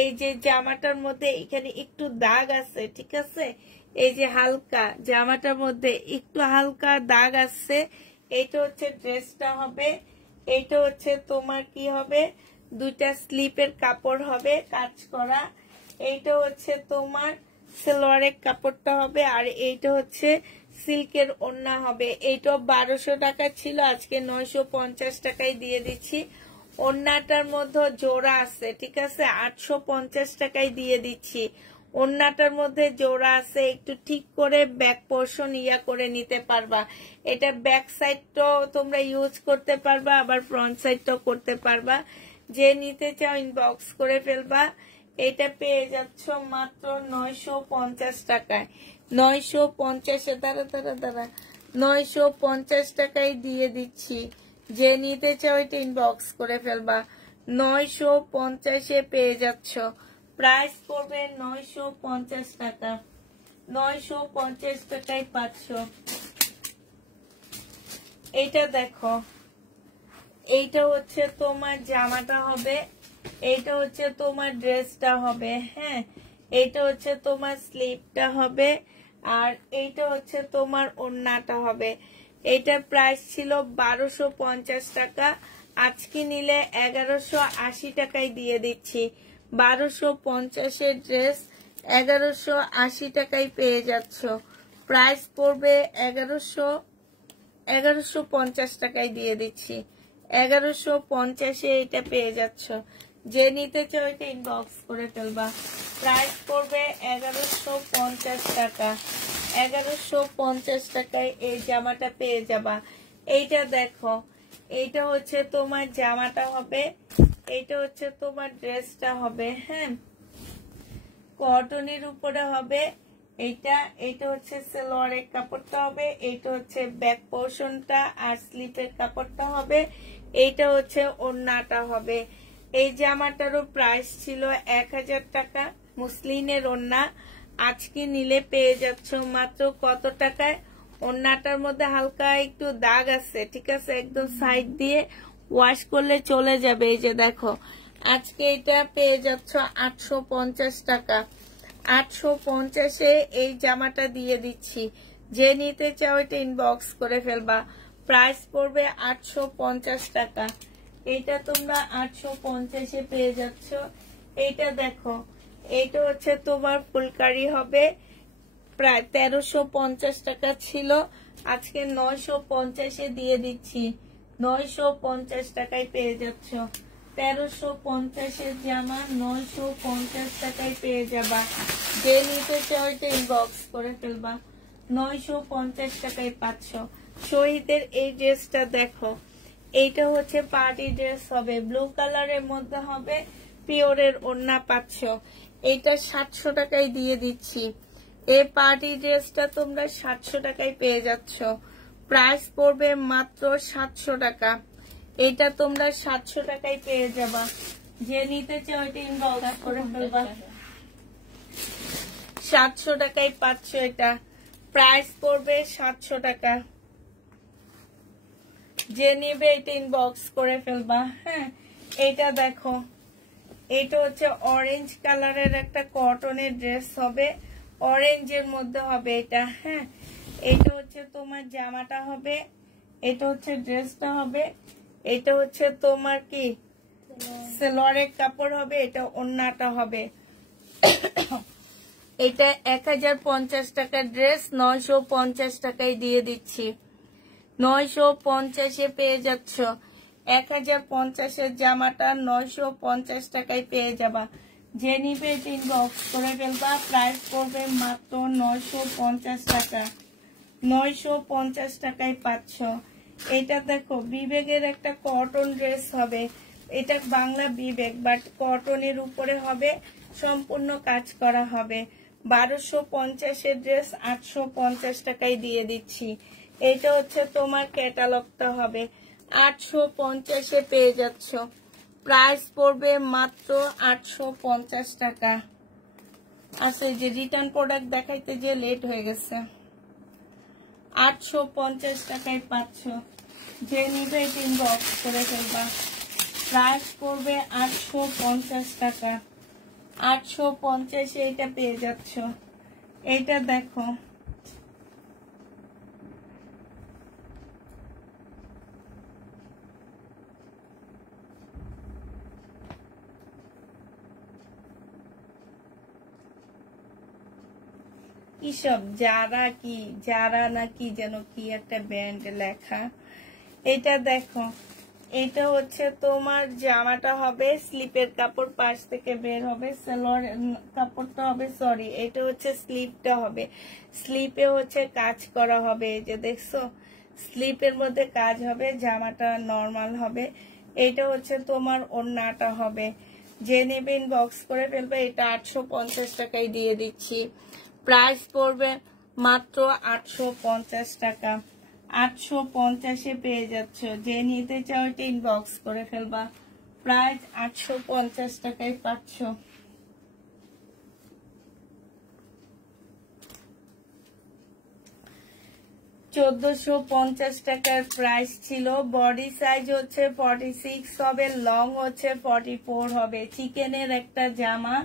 এই যে জামাটার মধ্যে এখানে একটু দাগ আছে, ঠিক আছে, এই যে হালকা জামাটার মধ্যে একটু হালকা দাগ আছে। এইটা হচ্ছে ড্রেসটা হবে। এইটা হচ্ছে তোমার কি হবে, দুইটা স্লিপের কাপড় হবে কাজ করা। এইটা হচ্ছে তোমার সালোয়ারের কাপড়টা হবে, আর এইটা হচ্ছে সিল্কের ওড়না হবে। এইটা 1200 টাকা ছিল, আজকে 950 টাকায় দিয়ে দিচ্ছি। ওড়নাটার মধ্যে জোড়া আছে, ঠিক আছে, 850 টাকায় দিয়ে দিচ্ছি। ওড়নাটার মধ্যে জোড়া আছে, একটু ঠিক করে ব্যাক পোর্শন ইয়া করে নিতে পারবা। এটা ব্যাক সাইডটাও তোমরা ইউজ করতে পারবা, আবার ফ্রন্ট সাইডটাও করতে পারবা। যে নিতে চাও ইনবক্স করে ফেলবা। এটা পেয়ে যাচ্ছ মাত্র 950 টাকায়। 950-এ দাঁড়া 950 টাকায় দিয়ে দিচ্ছি। যে নিতে চাও এটা ইনবক্স করে ফেলবা। 950-এ পেয়ে যাচ্ছ, প্রাইস পড়বে 950 টাকা। 950 টাকায় পাচ্ছ। এইটা দেখো, এইটা হচ্ছে তোমার জামাটা হবে, এইটা হচ্ছে তোমার ড্রেসটা হবে, হ্যাঁ। এইটা হচ্ছে তোমার স্লিপটা হবে, আর এইটা হচ্ছে তোমার ওড়নাটা হবে। এইটার প্রাইস ছিল 1250 টাকা, আজকে নিলে 1180 টাকায় দিয়ে দিচ্ছি। 1250-এর ড্রেস 1180 টাকায় পেয়ে যাচ্ছ, প্রাইস পড়বে 1150 টাকায় দিয়ে দিচ্ছি। 1150-এ এটা পেয়ে যাচ্ছ। যে নিতে চাও এটা ইনবক্স করে ফেলবা। প্রাইস পড়বে 1150 টাকা। 1150 টাকায় এই জামাটা পেয়ে যাবা। এইটা দেখো, এইটা হচ্ছে তোমার জামাটা হবে, এইটা হচ্ছে তোমার ড্রেসটা হবে, হ্যাঁ, কটনের উপরে হবে। এইটা হচ্ছে সালোয়ারের কাপড়টা হবে, এইটা হচ্ছে ব্যাক পোর্শনটা আর স্লিপের কাপড়টা হবে, এইটা হচ্ছে ওড়নাটা হবে। এই জামাটারও প্রাইস ছিল 1000 টাকা, মুসলিনের ওড়না। আজকে নিলে পেয়ে যাচ্ছ মাত্র কত টাকায়? ওড়নাটার মধ্যে হালকা একটু দাগ আছে, ঠিক আছে, একদম সাইড দিয়ে ওয়াশ করলে চলে যাবে। এই যে দেখো, আজকে এটা পেয়ে যাচ্ছ 850 টাকা। 850-এ এই জামাটা দিয়ে দিচ্ছি। যে নিতে চাও এটা ইনবক্স করে ফেলবা। প্রাইস পড়বে 850 টাকা। এটা তোমরা 850-এ পেয়ে যাচ্ছ। এইটা দেখো, এইটা হচ্ছে তোমার ফুলকারি হবে, প্রায় 1350 টাকা ছিল, আজকে 950-এ দিয়ে দিচ্ছি। 950 টাকায় পেয়ে যাচ্ছ। 1350 জামা 950 টাকায় পেয়ে যাবা। যে নিতে চাও এটা ইনবক্স করে ফেলবা। 950 টাকায় পাচ্ছ। শহীদের এই ড্রেসটা দেখো, এইটা হচ্ছে পার্টি ড্রেস হবে, ব্লু কালারের মধ্যে হবে, পিওরের ওড়না পাচ্ছ। এইটা 700 টাকায় দিয়ে দিচ্ছি। এই পার্টি ড্রেসটা তোমরা 700 টাকায় পেয়ে যাচ্ছ। প্রাইস পড়বে মাত্র 700 টাকা। এটা তোমরা 700 টাকায় পেয়ে যাবা। যে নিতে চাও এটা ইনবক্স করে ফেলবা। 700 টাকায় পাচ্ছ। এটা প্রাইস পড়বে 700 টাকা। যে নিবে এটা ইনবক্স করে ফেলবা। হ্যাঁ, এটা দেখো, এটা হচ্ছে অরেঞ্জ কালারের একটা কটনের ড্রেস হবে, অরেঞ্জের মধ্যে হবে এটা। হ্যাঁ, এটা হচ্ছে তোমার জামাটা হবে, এটা হচ্ছে ড্রেসটা হবে, এটা হচ্ছে তোমার কি সেলোয়ারের কাপড় হবে, এটা ওড়নাটা হবে। এটা 1050 টাকার ড্রেস 950 টাকায় দিয়ে দিচ্ছি। 950-এ পেয়ে যাচ্ছ। 1050-এর জামাটা 950 টাকায় পেয়ে যাবা। যে নিবে ইনবক্স করে ফেলবা। প্রাইস পড়বে মাত্র 950 টাকা। 950 টাকায় পাচ্ছ। এটা দেখো, বিবেকের একটা কটন ড্রেস হবে, এটা বাংলা বিবেক বাট কটনের উপরে হবে, সম্পূর্ণ কাজ করা হবে। 1250-এর ড্রেস 850 টাকায় দিয়ে দিচ্ছি। এটা হচ্ছে তোমার ক্যাটালগটা হবে, 850-এ পেয়ে যাচ্ছ। প্রাইস পড়বে মাত্র 850 টাকা। আচ্ছা, যে রিটার্ন প্রোডাক্ট দেখাইতে যে লেট হয়ে গেছে। 850 টাকায় পাচ্ছ। যে নিবে এটা ইনবক্স করে ফেলবা। প্রাইস পড়বে 850 টাকা। 850-এ এটা পেয়ে যাচ্ছ। এটা দেখো, কিসব যারা কি যারা নাকি যেন কি একটা ব্যান্ড লেখা। এটা দেখো, এটা হচ্ছে তোমার জামাটা হবে, স্লিপের কাপড় পাশ থেকে বের হবে, সালোয়ার কাপড়টা হবে, সরি এটা হচ্ছে স্লিপটা হবে, স্লিপে হচ্ছে কাজ করা হবে। এই যে দেখছো, স্লিপের মধ্যে কাজ হবে, জামাটা নরমাল হবে। এটা হচ্ছে তোমার ওড়নাটা হবে। যে নেবে ইনবক্স করে ফেলবে। এটা 850 টাকায় দিয়ে দিচ্ছি। প্রাইস পড়বে মাত্র 850 টাকা। 850-এ পেয়ে যাচ্ছ। যে নিতে চাও এটা ইনবক্স করে ফেলবা। প্রাইস 850 টাকায় পাচ্ছ। $1450 টাকার প্রাইস ছিল। বডি সাইজ হচ্ছে 46 হবে, লং হচ্ছে 44 হবে। চিকেনের একটা জামা,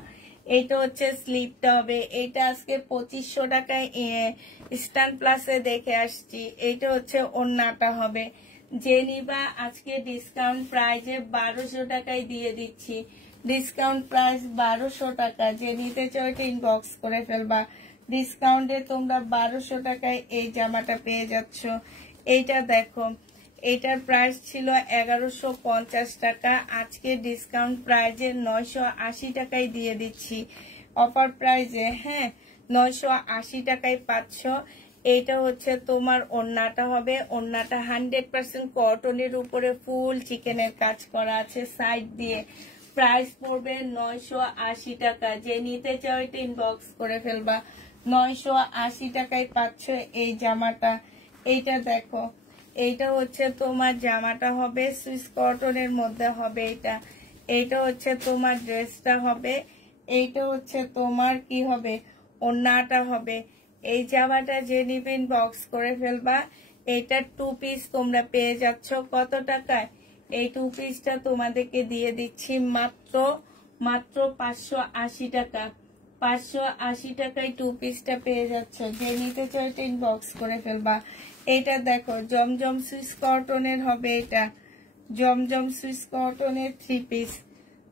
এটা হচ্ছে স্লিপটা হবে। এটা আজকে 2500 টাকায় স্ট্যান্ড প্লাসে দেখে আসছি। এটা হচ্ছে ওড়নাটা হবে। যে নিবা আজকে ডিসকাউন্ট প্রাইজে 1200 টাকায় দিয়ে দিচ্ছি। ডিসকাউন্ট প্রাইস 1200 টাকা। যে নিতে চাও এটা ইনবক্স করে ফেলবা। ডিসকাউন্টে তোমরা 1200 টাকায় এই জামাটা পেয়ে যাচ্ছ। এইটা দেখো, এটার প্রাইস ছিল 1150 টাকা, আজকে ডিসকাউন্ট প্রাইজে 980 টাকায় দিয়ে দিচ্ছি। অফার প্রাইজে, হ্যাঁ, 980 টাকায় পাচ্ছ। এইটা হচ্ছে তোমার ওড়নাটা হবে। ওড়নাটা 100% কটনের উপরে ফুল চিকেনের কাজ করা আছে সাইড দিয়ে। প্রাইস পড়বে 980 টাকা। যে নিতে চাও এটা ইনবক্স করে ফেলবা। 980 টাকায় পাচ্ছ এই জামাটা। এইটা দেখো, এইটা হচ্ছে তোমার জামাটা হবে, সুইস কটনের মধ্যে হবে। এইটা হচ্ছে তোমার ড্রেসটা হবে। এইটা হচ্ছে তোমার কি হবে, ওড়নাটা হবে। এই জামাটা যে নিবে ইনবক্স করে ফেলবা। এইটা 2 পিস তোমরা পেয়ে যাচ্ছ কত টাকায়? এই 2 পিসটা তোমাদেরকে দিয়ে দিচ্ছি মাত্র 580 টাকা। 580 টাকায় 2 পিসটা পেয়ে যাচ্ছ। যে নিতে চাও এটা ইনবক্স করে ফেলবা। এটা দেখো, জমজম সুইস কটনের হবে। এটা জমজম সুইস কটনের 3 পিস।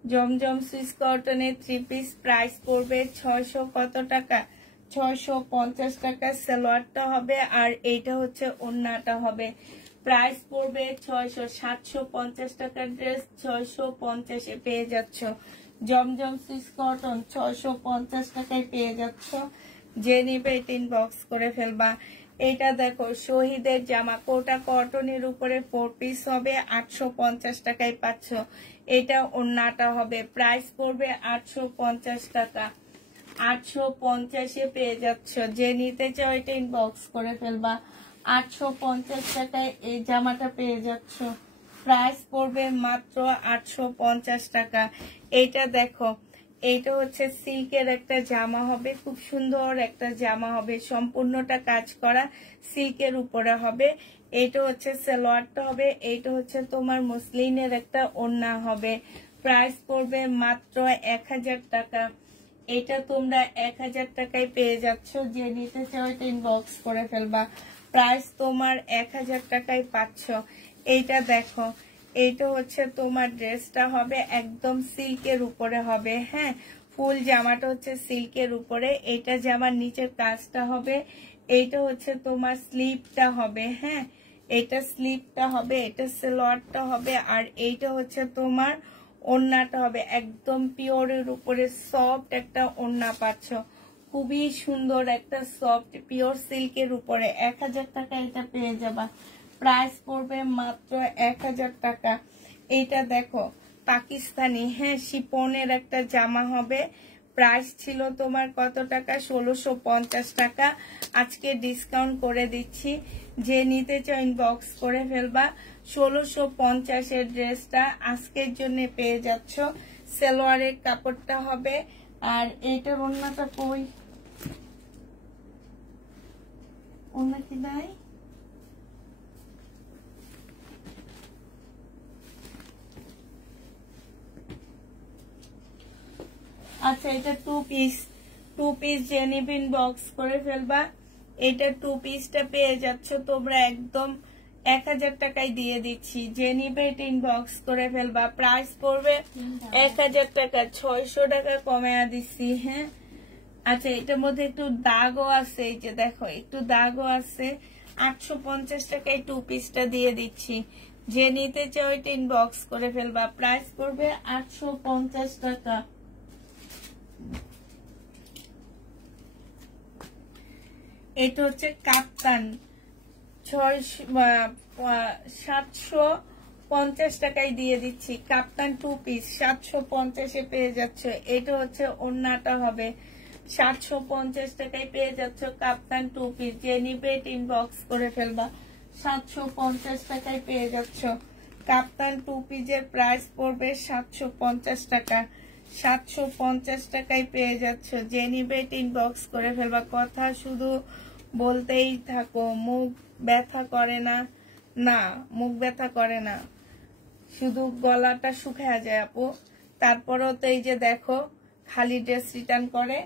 জমজম সুইস কটনের 3 পিস। প্রাইস পড়বে 600 কত টাকা, 650 টাকা। সালোয়ারটা হবে আর এইটা হচ্ছে ওড়নাটা হবে। প্রাইস পড়বে 600। 750 টাকার ড্রেস 650-এ পেয়ে যাচ্ছ। জমজম সুইস কটন 650 টাকায় পেয়ে যাচ্ছ। যে নিবে ইনবক্স করে ফেলবা। এটা দেখো শহীদের জামা, কোটা কটনের উপরে 4 পিস হবে, 850 টাকায় পাচ্ছ। এটা ওড়নাটা হবে, প্রাইস পড়বে 850 টাকা। 850-এ পেয়ে যাচ্ছ। যে নিতে চাও এটা ইনবক্স করে ফেলবা। 850 টাকায় এই জামাটা পেয়ে যাচ্ছ। প্রাইস পড়বে মাত্র 850 টাকা। এটা দেখো, এইটা হচ্ছে সিল্কের একটা জামা হবে, খুব সুন্দর একটা জামা হবে, সম্পূর্ণটা কাজ করা সিল্কের উপরে হবে। এটা হচ্ছে সালোয়ারটা হবে, এইটা হচ্ছে তোমার মসলিনের একটা ওড়না হবে। প্রাইস পড়বে মাত্র 1000 টাকা। এটা তোমরা 1000 টাকায় পেয়ে যাচ্ছ। যে নিতে চাও এটা ইনবক্স করে ফেলবা। প্রাইস তোমার 1000 টাকায় পাচ্ছ। এইটা দেখো, এইটা হচ্ছে তোমার ড্রেসটা হবে একদম সিল্কের উপরে হবে। হ্যাঁ, ফুল জামাটা হচ্ছে সিল্কের উপরে। এইটা জামার নিচের কাজটা হবে। এইটা হচ্ছে তোমার স্লিপটা হবে। হ্যাঁ, এটা স্লিপটা হবে, এটা সালোয়ারটা হবে, আর এইটা হচ্ছে তোমার ওড়নাটা হবে। একদম পিওরের উপরে সফট একটা ওড়না পাচ্ছ। খুবই সুন্দর একটা সফট পিওর সিল্কের উপরে 1000 টাকা এটা পেয়ে যাবা। প্রাইস পড়বে মাত্র 1000 টাকা। এইটা দেখো পাকিস্তানি, হ্যাঁ, শিপনের একটা জামা হবে। প্রাইস ছিল তোমার কত টাকা? 1650 টাকা। আজকে ডিসকাউন্ট করে দিচ্ছি। যে নিতে চাও ইনবক্স করে ফেলবা। 1650-এর ড্রেসটা আজকের জন্য পেয়ে যাচ্ছ। সালোয়ারের কাপড়টা হবে, আর এইটার ওড়নাটা কই? ওড়না কি নাই? আচ্ছা, এটা 2 পিস। 2 পিস যে নিবে ইনবক্স করে ফেলবা। এটা 2 পিসটা পেয়ে যাচ্ছ তোমরা একদম 1000 টাকায় দিয়ে দিচ্ছি। যে নিবে এটা ইনবক্স করে ফেলবা। প্রাইস পড়বে 1000 টাকা। 600 টাকা কমে দিচ্ছি। হ্যাঁ, আচ্ছা, এটার মধ্যে একটু দাগও আছে, এই যে দেখো একটু দাগও আছে। 850 টাকায় 2 পিসটা দিয়ে দিচ্ছি। যে নিতে চাও এটা ইনবক্স করে ফেলবা। প্রাইস পড়বে 850 টাকা। এটা হচ্ছে কাপ্তান, 750 টাকায় দিয়ে দিচ্ছি। কাপ্তান 2 পিস 750-এ পেয়ে যাচ্ছ। এটা হচ্ছে ওড়নাটা হবে। 750 টাকায় পেয়ে যাচ্ছ কাপ্তান 2 পিস। যে নিবে ইনবক্স করে ফেলবা। 750 টাকায় পেয়ে যাচ্ছ কাপ্তান 2 পিসের প্রাইস পড়বে 750 টাকা। 750 টাকায় পেয়ে যাচ্ছ। যে নিবে ইনবক্স করে ফেলবা। কথা শুধু বলতেই থাকো, মুখ ব্যথা করে না? না, মুখ ব্যথা করে না, শুধু গলাটা শুকায় যায় আপু। তারপরেও তো এই যে দেখো খালি ড্রেস রিটার্ন করে।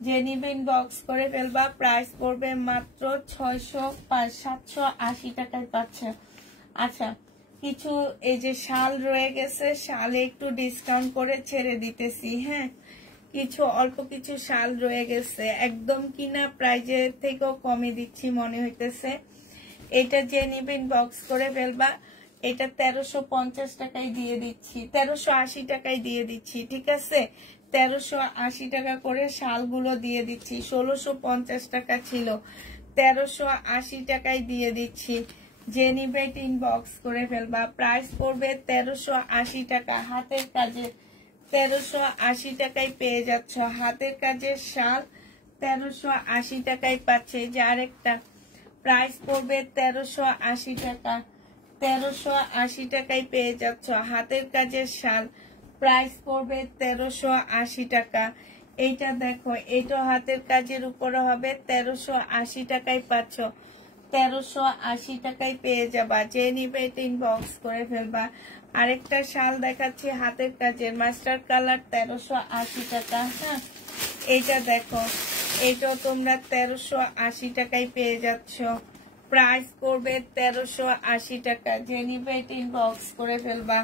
যে নিবে ইনবক্স করে ফেলবা। প্রাইস পড়বে মাত্র 780 টাকায় পাচ্ছে। আচ্ছা, কিছু এই যে শাল রয়ে গেছে, শালে একটু ডিসকাউন্ট করে ছেড়ে দিতেছি। হ্যাঁ, কিছু অল্প কিছু শাল রয়ে গেছে, একদম কিনা প্রাইজের থেকেও কমে দিচ্ছি মনে হইতেছে। এটা যে নিবে ইনবক্স করে ফেলবা। এটা 1350 টাকায় দিয়ে দিচ্ছি, 1380 টাকায় দিয়ে দিচ্ছি। ঠিক আছে, 1380 টাকা করে শালগুলো দিয়ে দিচ্ছি। 1650 টাকা ছিল, 1380 টাকায় দিয়ে দিচ্ছি। যে নিবে ইনবক্স করে ফেলবা। প্রাইস পড়বে 1380 টাকা। হাতের কাজের 1380 টাকায় পেয়ে যাচ্ছ। হাতের কাজের শাল 1380 টাকায় পাচ্ছে। যে আরেকটা প্রাইস পড়বে 1380 টাকা। 1380 টাকায় পেয়ে যাচ্ছ হাতের কাজের শাল। প্রাইস পড়বে 1380 টাকা। এইটা দেখো, এটা হাতের কাজের উপরে হবে, 1380 টাকায় পাচ্ছ। 1380 টাকায় পেয়ে যাবা। যে নিবে এটা ইনবক্স করে ফেলবা। আরেকটা শাল দেখাচ্ছি হাতের কাজের, মাস্টার কালার, 1380 টাকা। হ্যাঁ, এইটা দেখো, এটাও তোমরা 1380 টাকায় পেয়ে যাচ্ছ। প্রাইস করবে 1380 টাকা। যে নিবে এটা ইনবক্স করে ফেলবা।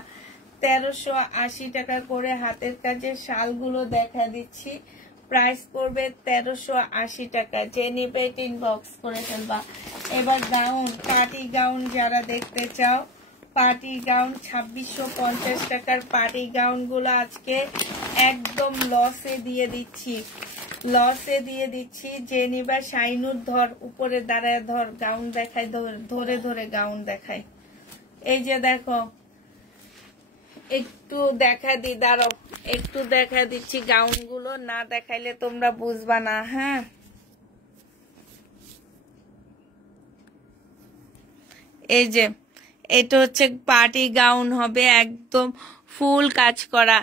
1380 টাকা করে হাতের কাজের শালগুলো দেখা দিচ্ছি। প্রাইস পড়বে 1380 টাকা। যে নিবে ইনবক্স করে ফেলবা। এবার গাউন, পার্টি গাউন যারা দেখতে চাও, পার্টি গাউন 2650 টাকার পার্টি গাউন গুলো আজকে একদম লসে দিয়ে দিচ্ছি, লসে দিয়ে দিচ্ছি। যে নিবা শাইনুর ধর, উপরে দাঁড়ায় ধর, গাউন দেখায়, ধরে ধরে গাউন দেখায়। এই যে দেখো, একটু দেখা দি, দাঁড়াও একটু দেখা দিচ্ছি গাউন গুলো, না দেখাইলে তোমরা বুঝবা না। হ্যাঁ, এই যে এটা হচ্ছে পার্টি গাউন হবে, একদম ফুল কাজ করা,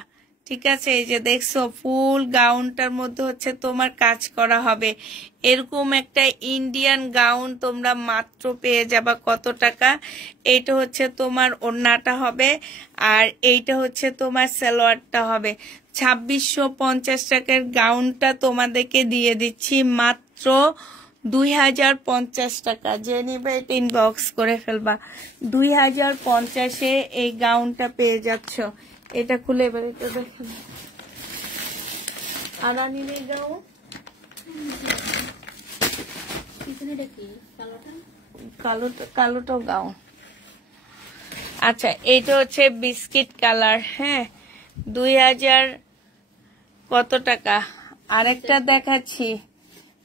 ঠিক আছে। এই যে দেখছো ফুল গাউনটার মধ্যে হচ্ছে তোমার কাজ করা হবে। এরকম একটা ইন্ডিয়ান গাউন তোমরা মাত্র পেয়ে যাবা কত টাকা? এইটা হচ্ছে তোমার ওড়নাটা হবে, আর এইটা হচ্ছে তোমার সালোয়ারটা হবে। 2650 টাকার গাউনটা তোমাদেরকে দিয়ে দিচ্ছি মাত্র 2050 টাকা। যে নিবে ইনবক্স করে ফেলবা। 2050-এ এই গাউনটা পেয়ে যাচ্ছ। এটা খুলে এবার এটা দেখো, আরানিনের গাউন, কালোটাও গাউন। আচ্ছা, এইটা হচ্ছে বিস্কিট কালার। হ্যাঁ, 2000 কত টাকা? আরেকটা দেখাচ্ছি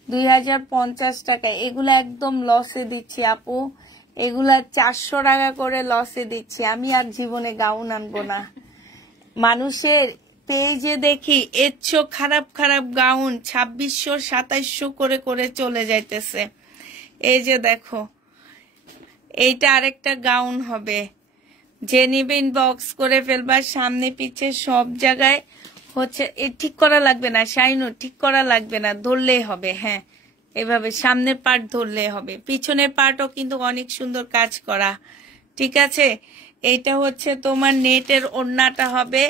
2050 টাকা। এগুলা একদম লসে দিচ্ছি আপু, এগুলা 400 টাকা করে লসে দিচ্ছি। আমি আর জীবনে গাউন আনবো না। মানুষের পেজে দেখি এর চেয়ে খারাপ খারাপ গাউন 2600-2700 করে করে চলে যাইতেছে। এই যে দেখো, এইটা আরেকটা গাউন হবে। যে নিবে ইনবক্স করে ফেলবা। সামনে পিছে সব জায়গায় হচ্ছে, ঠিক করা লাগবে না শাইনু, ঠিক করা লাগবে না, ধরলেই হবে। হ্যাঁ, এভাবে সামনের পার্ট ধরলেই হবে, পিছনের পার্টও কিন্তু অনেক সুন্দর কাজ করা, ঠিক আছে। এইটা হচ্ছে তোমার নেটের ওড়নাটা হবে,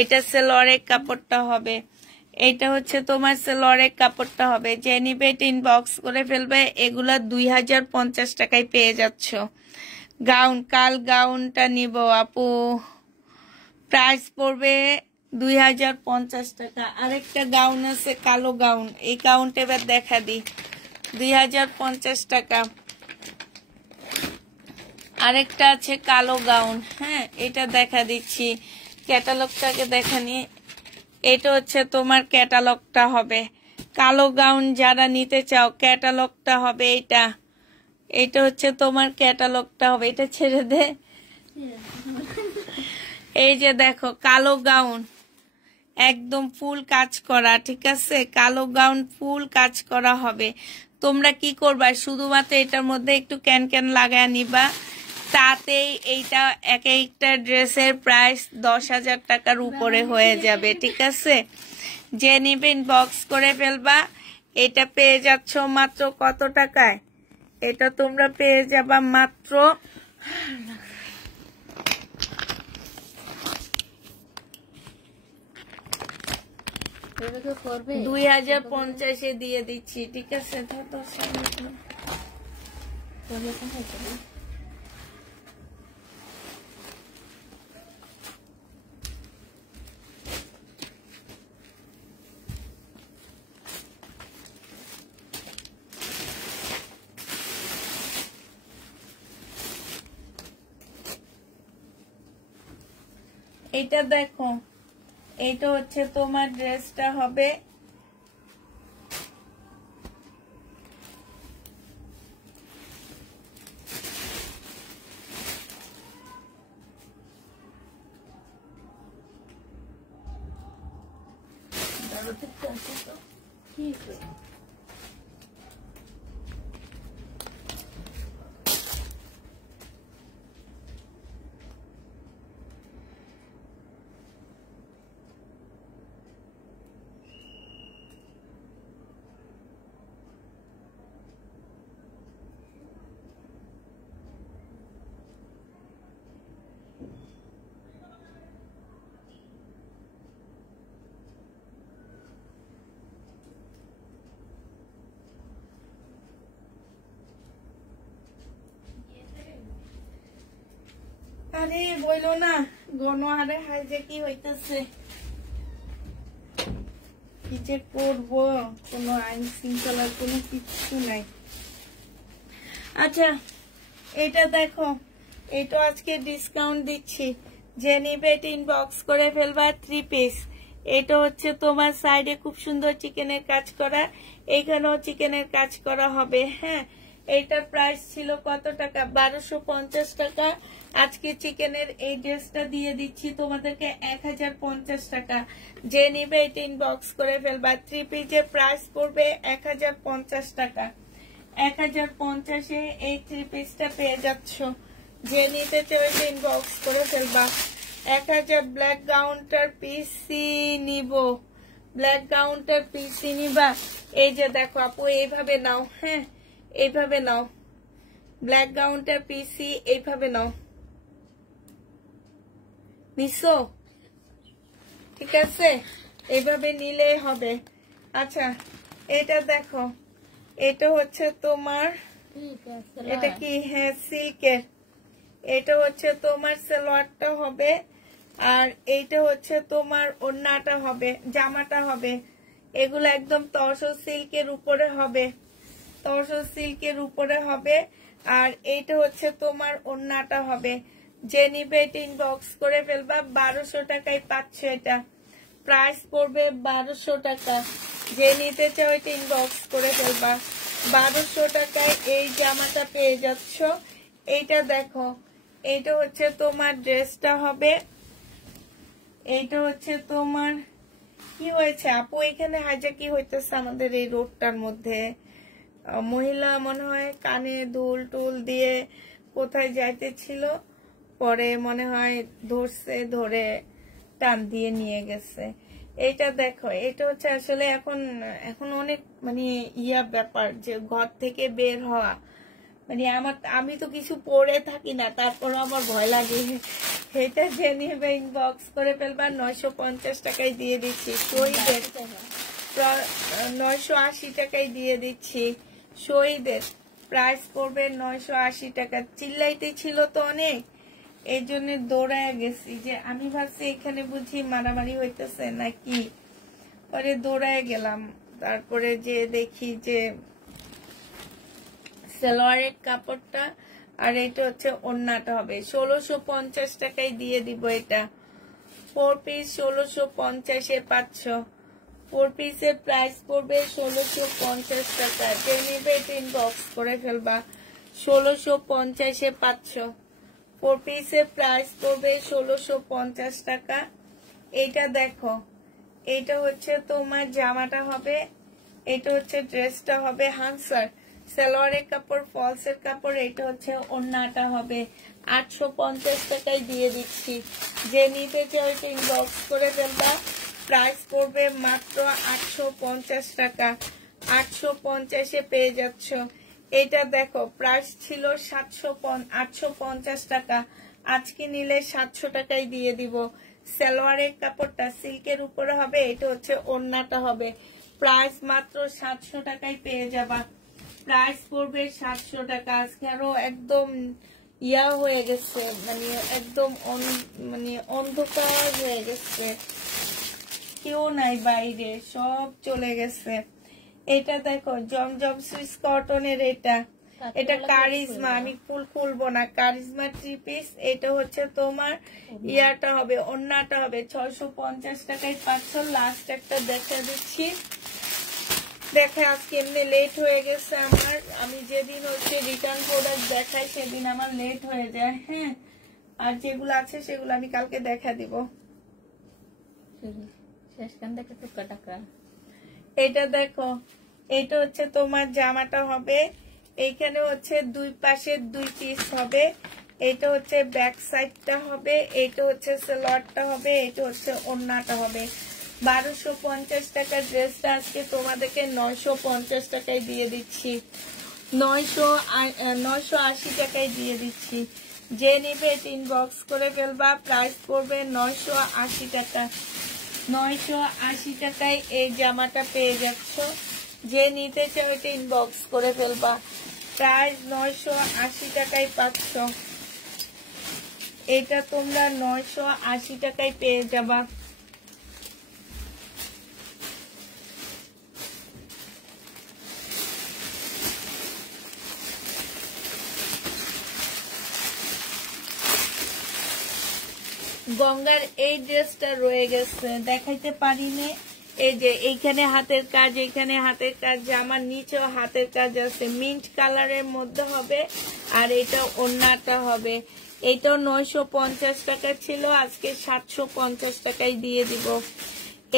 এটা সেলরের কাপড়টা হবে, এইটা হচ্ছে তোমার সেলরের কাপড়টা হবে। যে নিবে ইনবক্স করে ফেলবে। এগুলা 2050 টাকায় পেয়ে যাচ্ছ। গাউন, কাল গাউনটা নিব আপু, প্রাইস পড়বে 2050 টাকা। আরেকটা গাউন আছে কালো গাউন, এই গাউনটা এবার দেখা দি, 2050 টাকা। আরেকটা আছে কালো গাউন। হ্যাঁ, এটা দেখা দিচ্ছি, ক্যাটালগটাকে দেখা নিয়ে। এটা হচ্ছে তোমার ক্যাটালগটা হবে, কালো গাউন যারা নিতে চাও ক্যাটালগটা হবে এইটা। এটা হচ্ছে তোমার ক্যাটালগটা হবে, এটা ছেড়ে দে। এই যে দেখো কালো গাউন, একদম ফুল কাজ করা, ঠিক আছে। কালো গাউন ফুল কাজ করা হবে। তোমরা কি করবা, শুধুমাত্র এটার মধ্যে একটু ক্যান ক্যান লাগায় নিবা, তাতেই এইটা এক একটা ড্রেসের প্রাইস 10,000 টাকার উপরে হয়ে যাবে, ঠিক আছে। যে নিবে ইনবক্স করে ফেলবা। এটা পেয়ে যাচ্ছ মাত্র কত টাকায়? এটা তোমরা পেয়ে যাবা মাত্র 2050-এ দিয়ে দিচ্ছি, ঠিক আছে। এটা দেখো, এইটা হচ্ছে তোমার ড্রেসটা হবে। আরে বইলো না, গণহারে হাই যে কি হইতেছে। কি যে করবো, কোনো আইন শৃঙ্খলার কোনো কিছু নাই। আচ্ছা এটা দেখো, এটা আজকে ডিসকাউন্ট দিচ্ছি, যে নিবে এটা ইনবক্স করে ফেলবা। 3 পিস। এটা হচ্ছে তোমার সাইডে খুব সুন্দর চিকেনের কাজ করা, এইখানেও চিকেনের কাজ করা হবে। হ্যাঁ, এইটার প্রাইস ছিল কত টাকা? 1250 টাকা। আজকে চিকেনের এই ড্রেসটা দিয়ে দিচ্ছি তোমাদেরকে 1050 টাকা। যে নিবে এটা ইনবক্স করে ফেলবা। 3 পিসের প্রাইস পড়বে 1050 টাকা। 1050-এ এই 3 পিসটা পেয়ে যাচ্ছ। যে নিতে চাও এটা ইনবক্স করে ফেলবা। 1000 ব্ল্যাক গাউনটার পিসি নিব, ব্ল্যাক গাউনটার পিসি নিবা। এই যে দেখো আপু, এইভাবে নাও। হ্যাঁ, এইভাবে নাও, ব্ল্যাক গাউনটার পিসি এইভাবে নাও। নিছো? ঠিক আছে, এইভাবে নিলে হবে। আচ্ছা এটা দেখো, এটা হচ্ছে তোমার, এটা কি? হ্যাঁ, সিল্কের। এটা হচ্ছে তোমার সালোয়ারটা হবে, আর এইটা হচ্ছে তোমার ওড়নাটা হবে, জামাটা হবে। এগুলো একদম তসর সিল্কের উপরে হবে, তসর সিল্কের উপরে হবে। আর এইটা হচ্ছে তোমার ওড়নাটা হবে। যে নিবে এটা ইনবক্স করে ফেলবা। 1200 টাকায় পাচ্ছ এটা, প্রাইস পড়বে 1200 টাকা। যে নিতে চাও এটা ইনবক্স করে ফেলবা। 1200 টাকায় এই জামাটা পেয়ে যাচ্ছ। এইটা দেখো, এইটা হচ্ছে তোমার ড্রেসটা হবে। এইটা হচ্ছে তোমার, কি হয়েছে আপু এখানে হাইজ্যাকি হইতেছে আমাদের এই রোডটার মধ্যে? মহিলা মনে হয় কানে দুল টুল দিয়ে কোথায় যাইতেছিল, পরে মনে হয় ধরছে, ধরে টান দিয়ে নিয়ে গেছে। এইটা দেখো, এটা হচ্ছে আসলে এখন অনেক মানে ব্যাপার, যে ঘর থেকে বের হওয়া, মানে আমি তো কিছু পরে থাকি না, তারপর আমার ভয় লাগে। এটা যে নিবে ইনবক্স করে ফেলবা। 950 টাকায় দিয়ে দিচ্ছি। শহীদের 980 টাকায় দিয়ে দিচ্ছি। শহীদের প্রাইস পড়বে 980 টাকা। চিল্লাইতে ছিল তো অনেক, এই জন্য দৌড়ায় গেছি, যে আমি ভাবছি এখানে বুঝি মারামারি হইতেছে নাকি, পরে দৌড়ায় গেলাম। তারপরে যে দেখি যে সালোয়ারের কাপড়টা, আর এটা হচ্ছে ওড়নাটা হবে। 1650 টাকায় দিয়ে দিব এটা। 4 পিস 1650-এ পাচ্ছ। 4 পিসের প্রাইস পড়বে 1650 টাকা। যে নিবে এটা ইনবক্স করে ফেলবা। 1650-এ পাচ্ছ। 4 পিসের প্রাইস পড়বে 1650 টাকা। এইটা দেখো, এইটা হচ্ছে তোমার জামাটা হবে, এটা হচ্ছে ড্রেসটা হবে। হানসার সালোয়ারের কাপড়, ফলসের কাপড়। এটা হচ্ছে ওড়নাটা হবে। 850 টাকায় দিয়ে দিচ্ছি। যে নিতে চাও এটা ইনবক্স করে ফেলবা। প্রাইস পড়বে মাত্র 850 টাকা। 850-এ পেয়ে যাচ্ছ। এটা দেখো, প্রাইস ছিল 850 টাকা, আজকে নিলে 700 টাকায় দিয়ে দিব। সালোয়ারের কাপড়টা সিল্কের উপরে হবে, এটা হচ্ছে ওড়নাটা হবে। প্রাইস মাত্র 700 টাকায় পেয়ে যাবা। প্রাইস পড়বে 700 টাকা। আজকে আরো একদম হয়ে গেছে, মানে একদম মানে অন্ধকার হয়ে গেছে, কেউ নাই বাইরে, সব চলে গেছে। এটা দেখো, জমজম সুইস কটনের। এটা কারিজমা, আমি ফুল খুলবো না, কারিজমা 3 পিস। এটা হচ্ছে তোমার ইয়াটা হবে, ওড়নাটা হবে। 650 টাকায় পাচ্ছ। লাস্ট একটা দেখা দিচ্ছি, দেখে আজকে এমনি লেট হয়ে গেছে আমার। আমি যেদিন হচ্ছে রিটার্ন প্রোডাক্ট দেখাই সেদিন আমার লেট হয়ে যায়। হ্যাঁ, আর যেগুলো আছে সেগুলো আমি কালকে দেখা দিব। এটা দেখো, এটা হচ্ছে তোমার জামাটা হবে। এইখানে হচ্ছে 2 পাশে 2 পিস হবে। এটা হচ্ছে ব্যাক সাইডটা হবে, এটা হচ্ছে সালোয়ারটা হবে, এটা হচ্ছে ওড়নাটা হবে। 1250 টাকার ড্রেসটা আজকে তোমাদেরকে 950 টাকায় দিয়ে দিচ্ছি। 980 টাকায় দিয়ে দিচ্ছি। যে নিবে ইনবক্স করে ফেলবা। প্রাইস পড়বে 980 টাকা। 980 টাকায় এই জামাটা পেয়ে যাচ্ছ। যে নিতে চাও এটা ইনবক্স করে ফেলবা। প্রাইস 980 টাকায় পাচ্ছ। এটা তোমরা 980 টাকায় পেয়ে যাবা। গঙ্গার এই ড্রেসটা রয়ে গেছে, দেখাইতে পারিনি। এই যে এইখানে হাতের কাজ, এইখানে হাতের কাজ, জামার নিচেও হাতের কাজ আছে, মিন্ট কালারের মধ্যে হবে। আর এটা ওড়নাটা হবে। এইটাও 950 টাকা ছিল, আজকে 750 টাকায় দিয়ে দিব।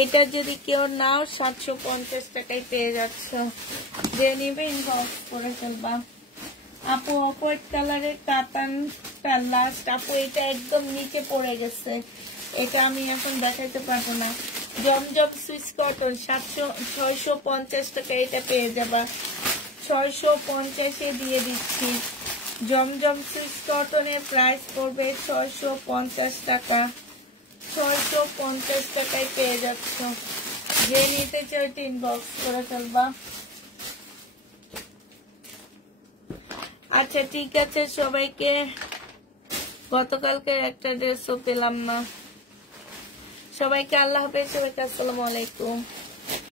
এটা যদি কেউ নাও 750 টাকায় পেয়ে যাচ্ছ, যে নিবে ইনবক্স করে ফেলবা। আপু অপোয়ার্ড কালারের কাতানটা লাস্ট আপু, এটা একদম নিচে পড়ে গেছে, এটা আমি এখন দেখাইতে পারবো না। জমজম সুইস কটন 650 টাকা, এটা পেয়ে যাবা 650-এ দিয়ে দিচ্ছি। জমজম সুইস কটনের প্রাইস পড়বে 650 টাকা, 650 টাকায় পেয়ে যাচ্ছ। যে নিতে চাই ইনবক্স করে ফেলবা। আচ্ছা ঠিক আছে, সবাইকে গতকালকে একটা ড্রেসও পেলাম না। সবাইকে আল্লাহ হাফেজ, সবাইকে আসসালামু আলাইকুম।